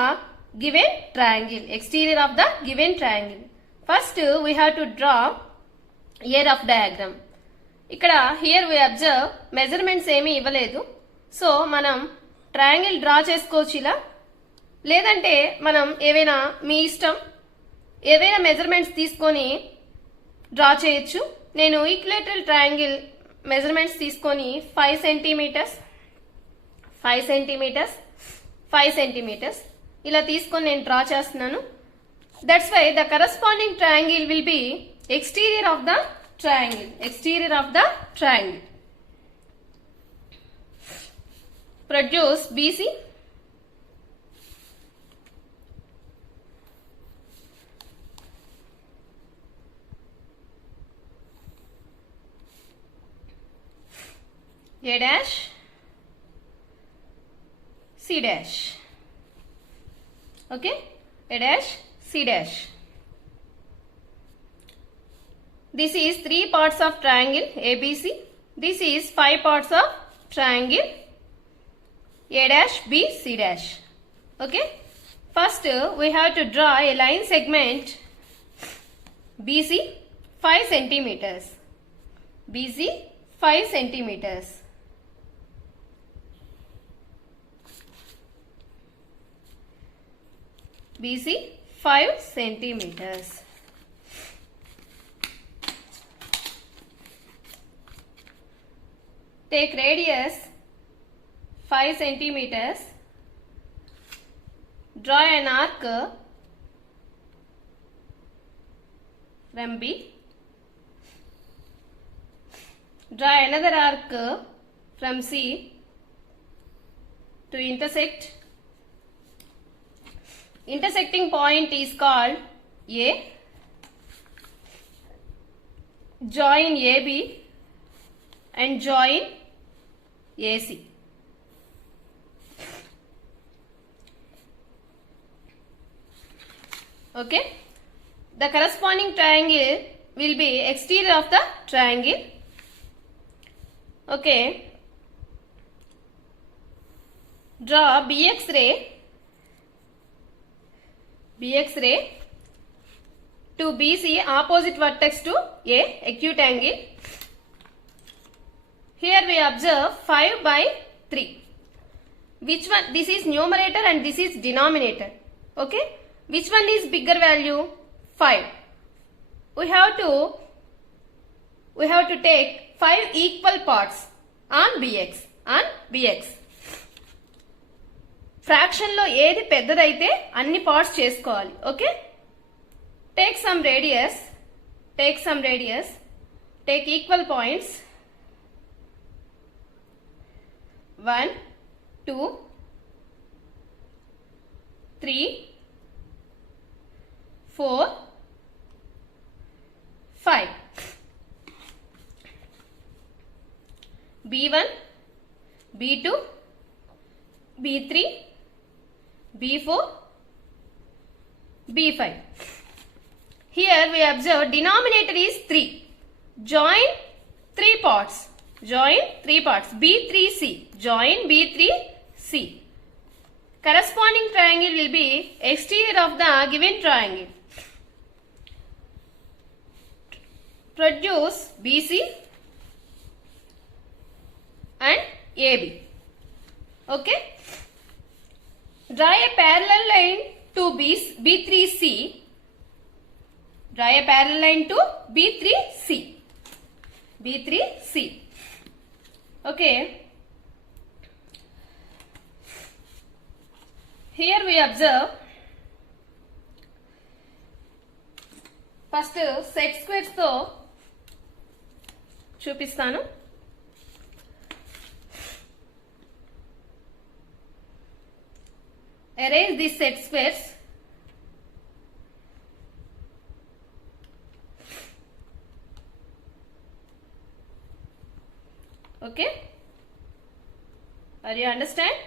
given triangle. First we have to draw a rough diagram. Here we observe measurements ఏమీ ఇవ్వలేదు. So మనం triangle draw చేసుకోవచ్చు ఇలా, లేదంటే మనం ఏవైనా మీ ఇష్టం ఏవైనా మెజర్మెంట్స్ తీసుకొని డ్రా చేయొచ్చు. నేను ఈక్విలేటరల్ ట్రయాంగిల్ మెజర్మెంట్స్ తీసుకొని 5 సెంటీమీటర్స్ 5 సెంటీమీటర్స్ 5 సెంటీమీటర్స్ ఇలా తీసుకొని నేను డ్రా చేస్తున్నాను. That's why the corresponding triangle will be exterior of the triangle. Exterior of the triangle. Produce BC. A dash C dash. Okay, A dash C dash. This is 3 parts of triangle ABC. This is 5 parts of triangle A dash B C dash. Okay. First we have to draw a line segment BC 5 centimeters. BC 5 centimeters. BC 5 centimeters. Take radius 5 centimeters. Draw an arc from B. Draw another arc from C to intersect. Intersecting point is called A. Join AB and join AC. Okay. The corresponding triangle will be exterior of the triangle. Okay. Draw BX ray. BX ray to BC opposite vertex to A acute angle. Here we observe 5 by 3. Which one? This is numerator and this is denominator. Okay. Which one is bigger value? 5. We have to take 5 equal parts on BX. Fraction లో ఏది పెద్దదైతే అన్ని parts చేసుకోవాలి. Okay. Take some radius. Take equal points. 1, 2, 3, 4, 5. B1, B2, B3, B4, B5. Here we observe denominator is 3. Join 3 parts. B3C. Join B3C. Corresponding triangle will be exterior of the given triangle. Produce BC and AB. Okay. Draw a parallel line to B3C. Draw a parallel line to B3C. Okay. Here we observe first set squares తో చూపిస్తాను. Arrange these set squares. Okay. Are you understand?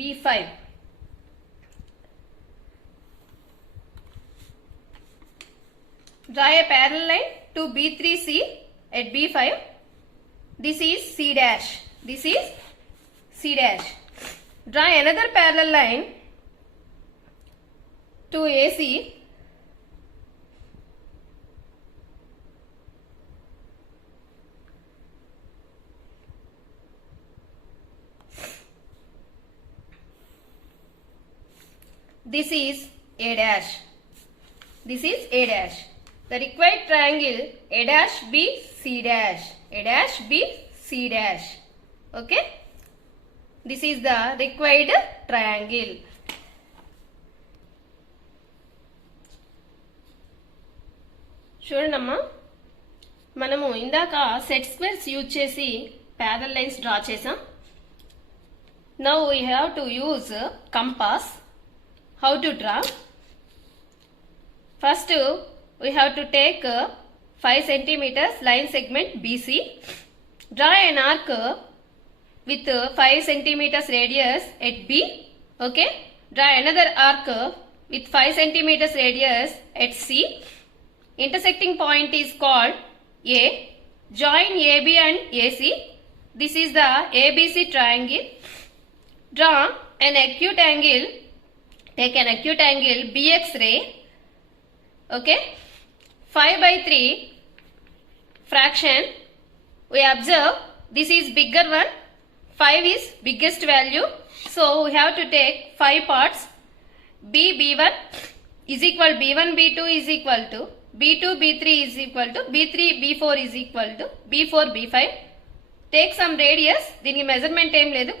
B5. Draw a parallel line to B3C at B5. This is C dash. Draw another parallel line to AC. This is A dash. This is A dash. The required triangle A dash B C dash. A dash B C dash. Okay. This is the required triangle. చూడండమ్మా, మనము ఇందాక set squares use చేసి parallel lines draw చేసాం. Now we have to use compass. How to draw? First, we have to take 5 centimeters line segment BC. Draw an arc with 5 centimeters radius at B. Okay. Draw another arc with 5 centimeters radius at C. Intersecting point is called A. Join AB and AC. This is the ABC triangle. Draw an acute angle. Take an acute angle BX ray. Okay. 5/3 fraction. We observe this is bigger one. 5 is biggest value. So we have to take 5 parts. B1 is equal B1 B2 is equal to B2 B3 is equal to B3 B4 is equal to B4 B5. Take some radius. దీనికి measurement ఏం లేదు,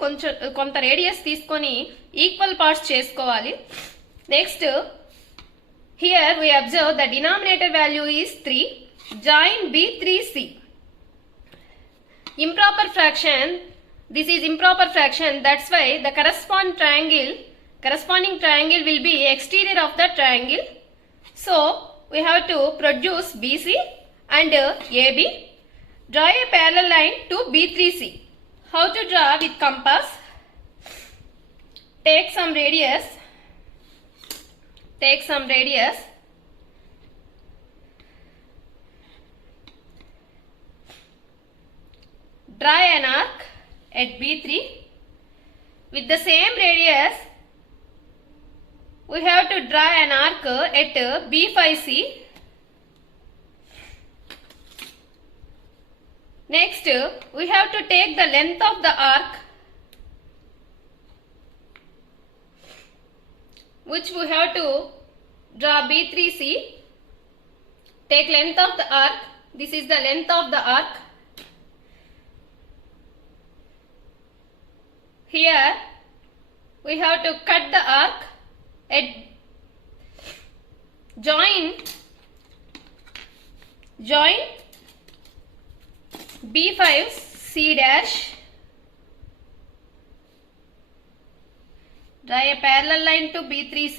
కొంత radius తీసుకొని equal parts చేసుకోవాలి. Next here we observe the denominator value is 3. Join B3C. Improper fraction. This is improper fraction. That's why the corresponding triangle will be exterior of the triangle. So we have to produce BC and AB. Draw a parallel line to B3C. How to draw? With compass. Take some radius. Draw an arc at B3. With the same radius, we have to draw an arc at B5C. Next, we have to take the length of the arc, which we have to draw B3C. Take length of the arc. This is the length of the arc. Here, we have to cut the arc at join B5C dash. Draw a parallel line to B3C.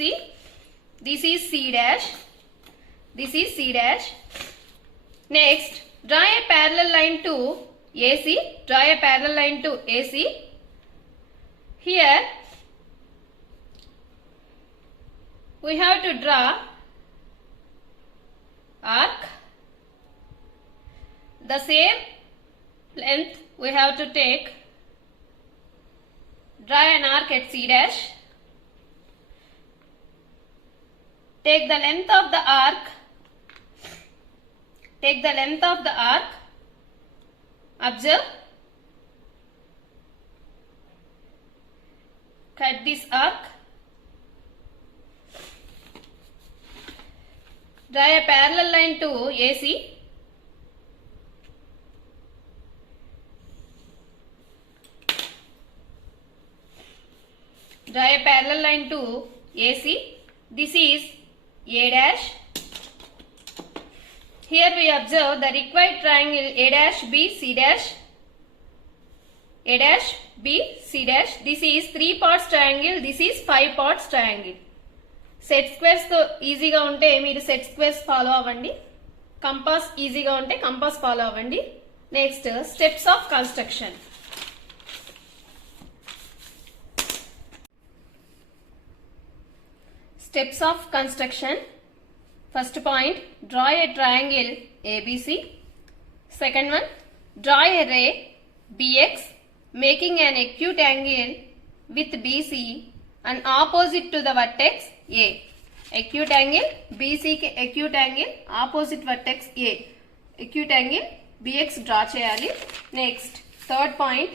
This is C dash. This is C dash. Next, draw a parallel line to AC. Draw a parallel line to AC. Here, we have to draw arc. The same length we have to take. Draw an arc at C dash. Take the length of the arc. Observe. Cut this arc. Draw a parallel line to AC. Draw a parallel line to AC. This is A dash. Here we observe the required triangle A dash B C dash. A dash B C dash. This is 3 parts triangle. This is 5 parts triangle. Set squares తో ఈజీగా ఉంటే మీరు set squares follow అవ్వండి. Compass ఈజీగా ఉంటే compass follow అవ్వండి. Next steps of construction. Steps of construction. First point, draw a triangle ABC. Second one, draw a ray BX making an acute angle with BC and opposite to the vertex A. acute angle BC के acute angle opposite vertex A acute angle BX draw చేయాలి. Next third point,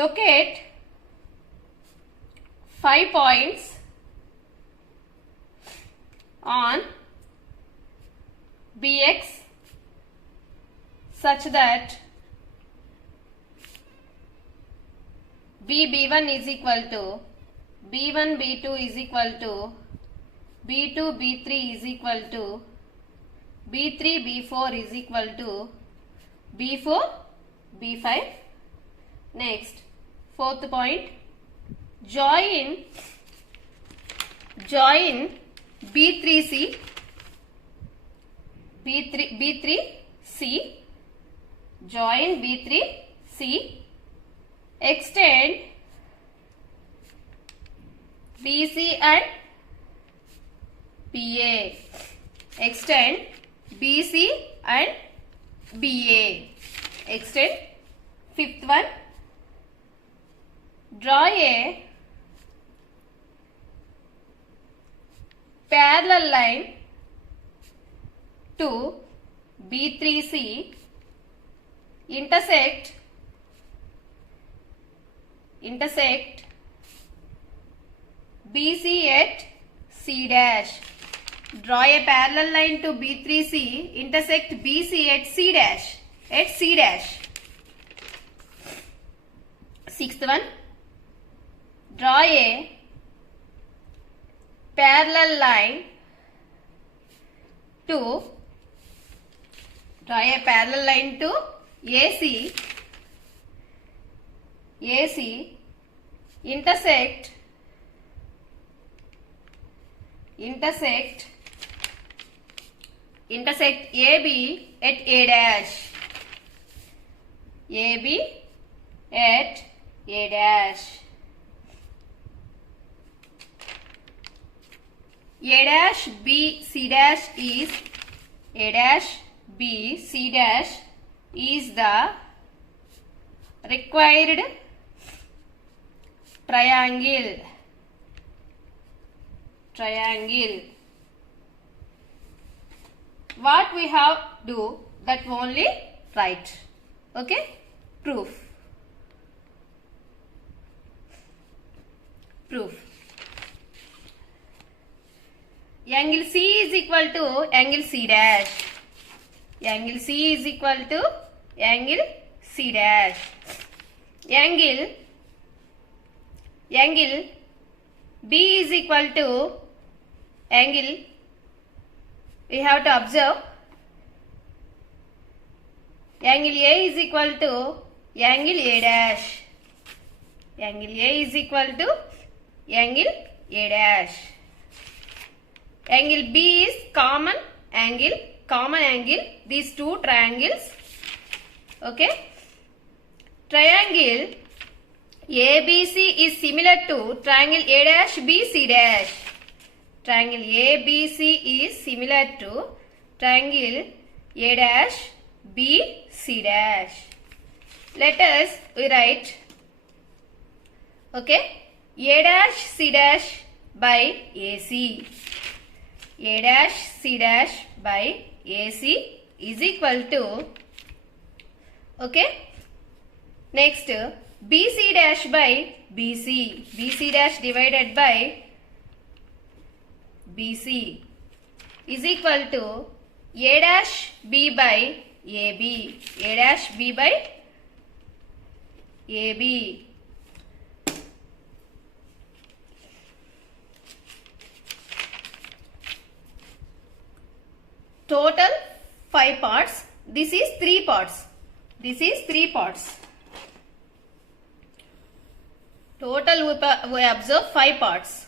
locate 5 points on BX such that B1 is equal to B1 B2 is equal to B2 B3 is equal to B3 B4 is equal to B4 B5. Next fourth point, join B3C join B3C, extend BC and BA, extend BC and BA, extend. Fifth one, draw a parallel line to B3C, intersect BC at C dash. Draw a parallel line to B3C, intersect BC at C dash. Sixth one, draw a parallel line to AC, intersect AB at A dash. AB at A dash. A dash B C dash is A dash B C dash is the required triangle. What we have do that only write. Okay, proof. Angle C is equal to angle C dash. Angle C is equal to angle C dash. Angle B is equal to angle, we have to observe, angle A is equal to angle A dash. Angle A is equal to angle A dash. Angle B is common angle, these two triangles. Okay. Triangle ABC is similar to triangle A dash BC dash. Triangle ABC is similar to triangle A dash BC dash. Let us write. Okay. A dash C dash by AC. A dash C dash by AC is equal to, okay, next BC dash by BC. BC dash divided by BC is equal to A dash B by AB. A dash B by AB. Total 5 parts. This is 3 parts. Total we observe 5 parts.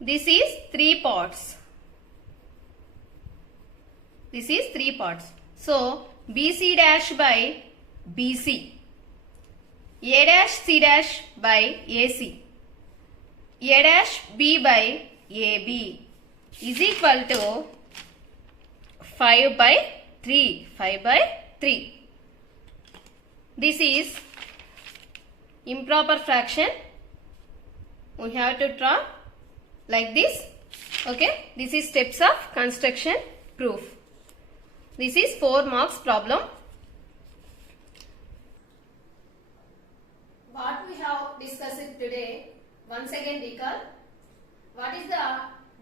This is 3 parts. So BC dash by BC, A dash C dash by AC, A dash B by AB is equal to 5 by 3. This is improper fraction. We have to draw like this. Okay, this is steps of construction proof. This is 4 marks problem. What we have discussed today, once again recall. What is the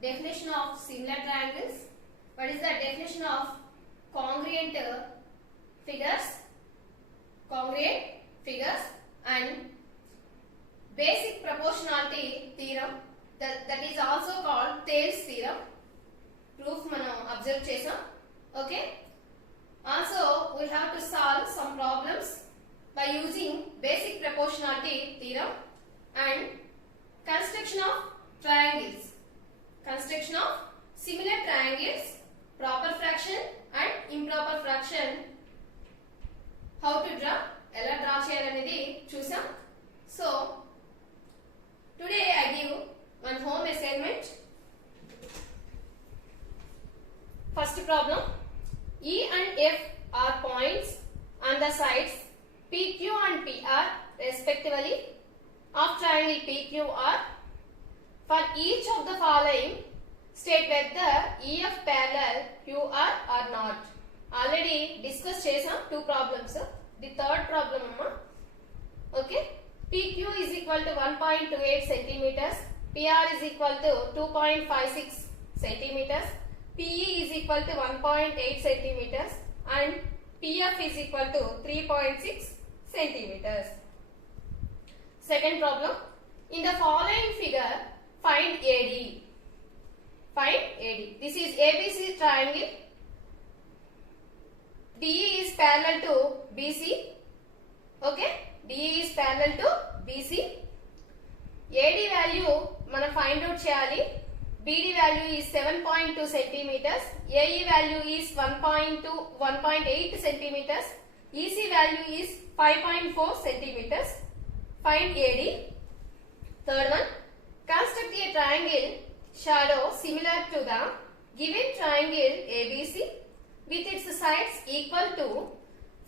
definition of similar triangles? What is the definition of congruent figures? Congruent figures and basic proportionality theorem. That is also called Thales theorem. Proof manam observe chesam. Okay. Also, we have to solve some problems by using basic proportionality theorem and construction of triangles. Construction of similar triangles, proper fraction and improper fraction. How to draw? Ela draw cheyalanedi chusam. So, today I give one home assignment. First problem. E and F are points on the sides PQ and PR respectively of triangle PQR. For each of the following, state whether EF parallel QR or not. Already discussed chesam 2 problems. The third problem amma. Okay. PQ is equal to 1.28 centimeters. PR is equal to 2.56 centimeters. PE is equal to 1.8 centimeters and PF is equal to 3.6 centimeters. Second problem. In the following figure, find AD. Find AD. This is ABC triangle. DE is parallel to BC. Okay. DE is parallel to BC. AD value మనం find out చేయాలి. BD value is 7.2 centimeters. AE value is 1.8 centimeters. EC value is 5.4 centimeters. Find AD. Third one. Construct a triangle shadow similar to the given triangle ABC with its sides equal to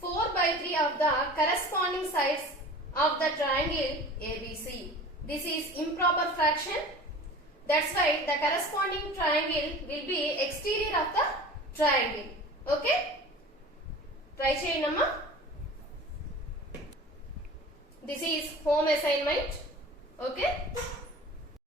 4/3 of the corresponding sides of the triangle ABC. This is improper fraction. That's why the corresponding triangle will be exterior of the triangle. Okay? Try cheyanamma. This is home assignment. Okay?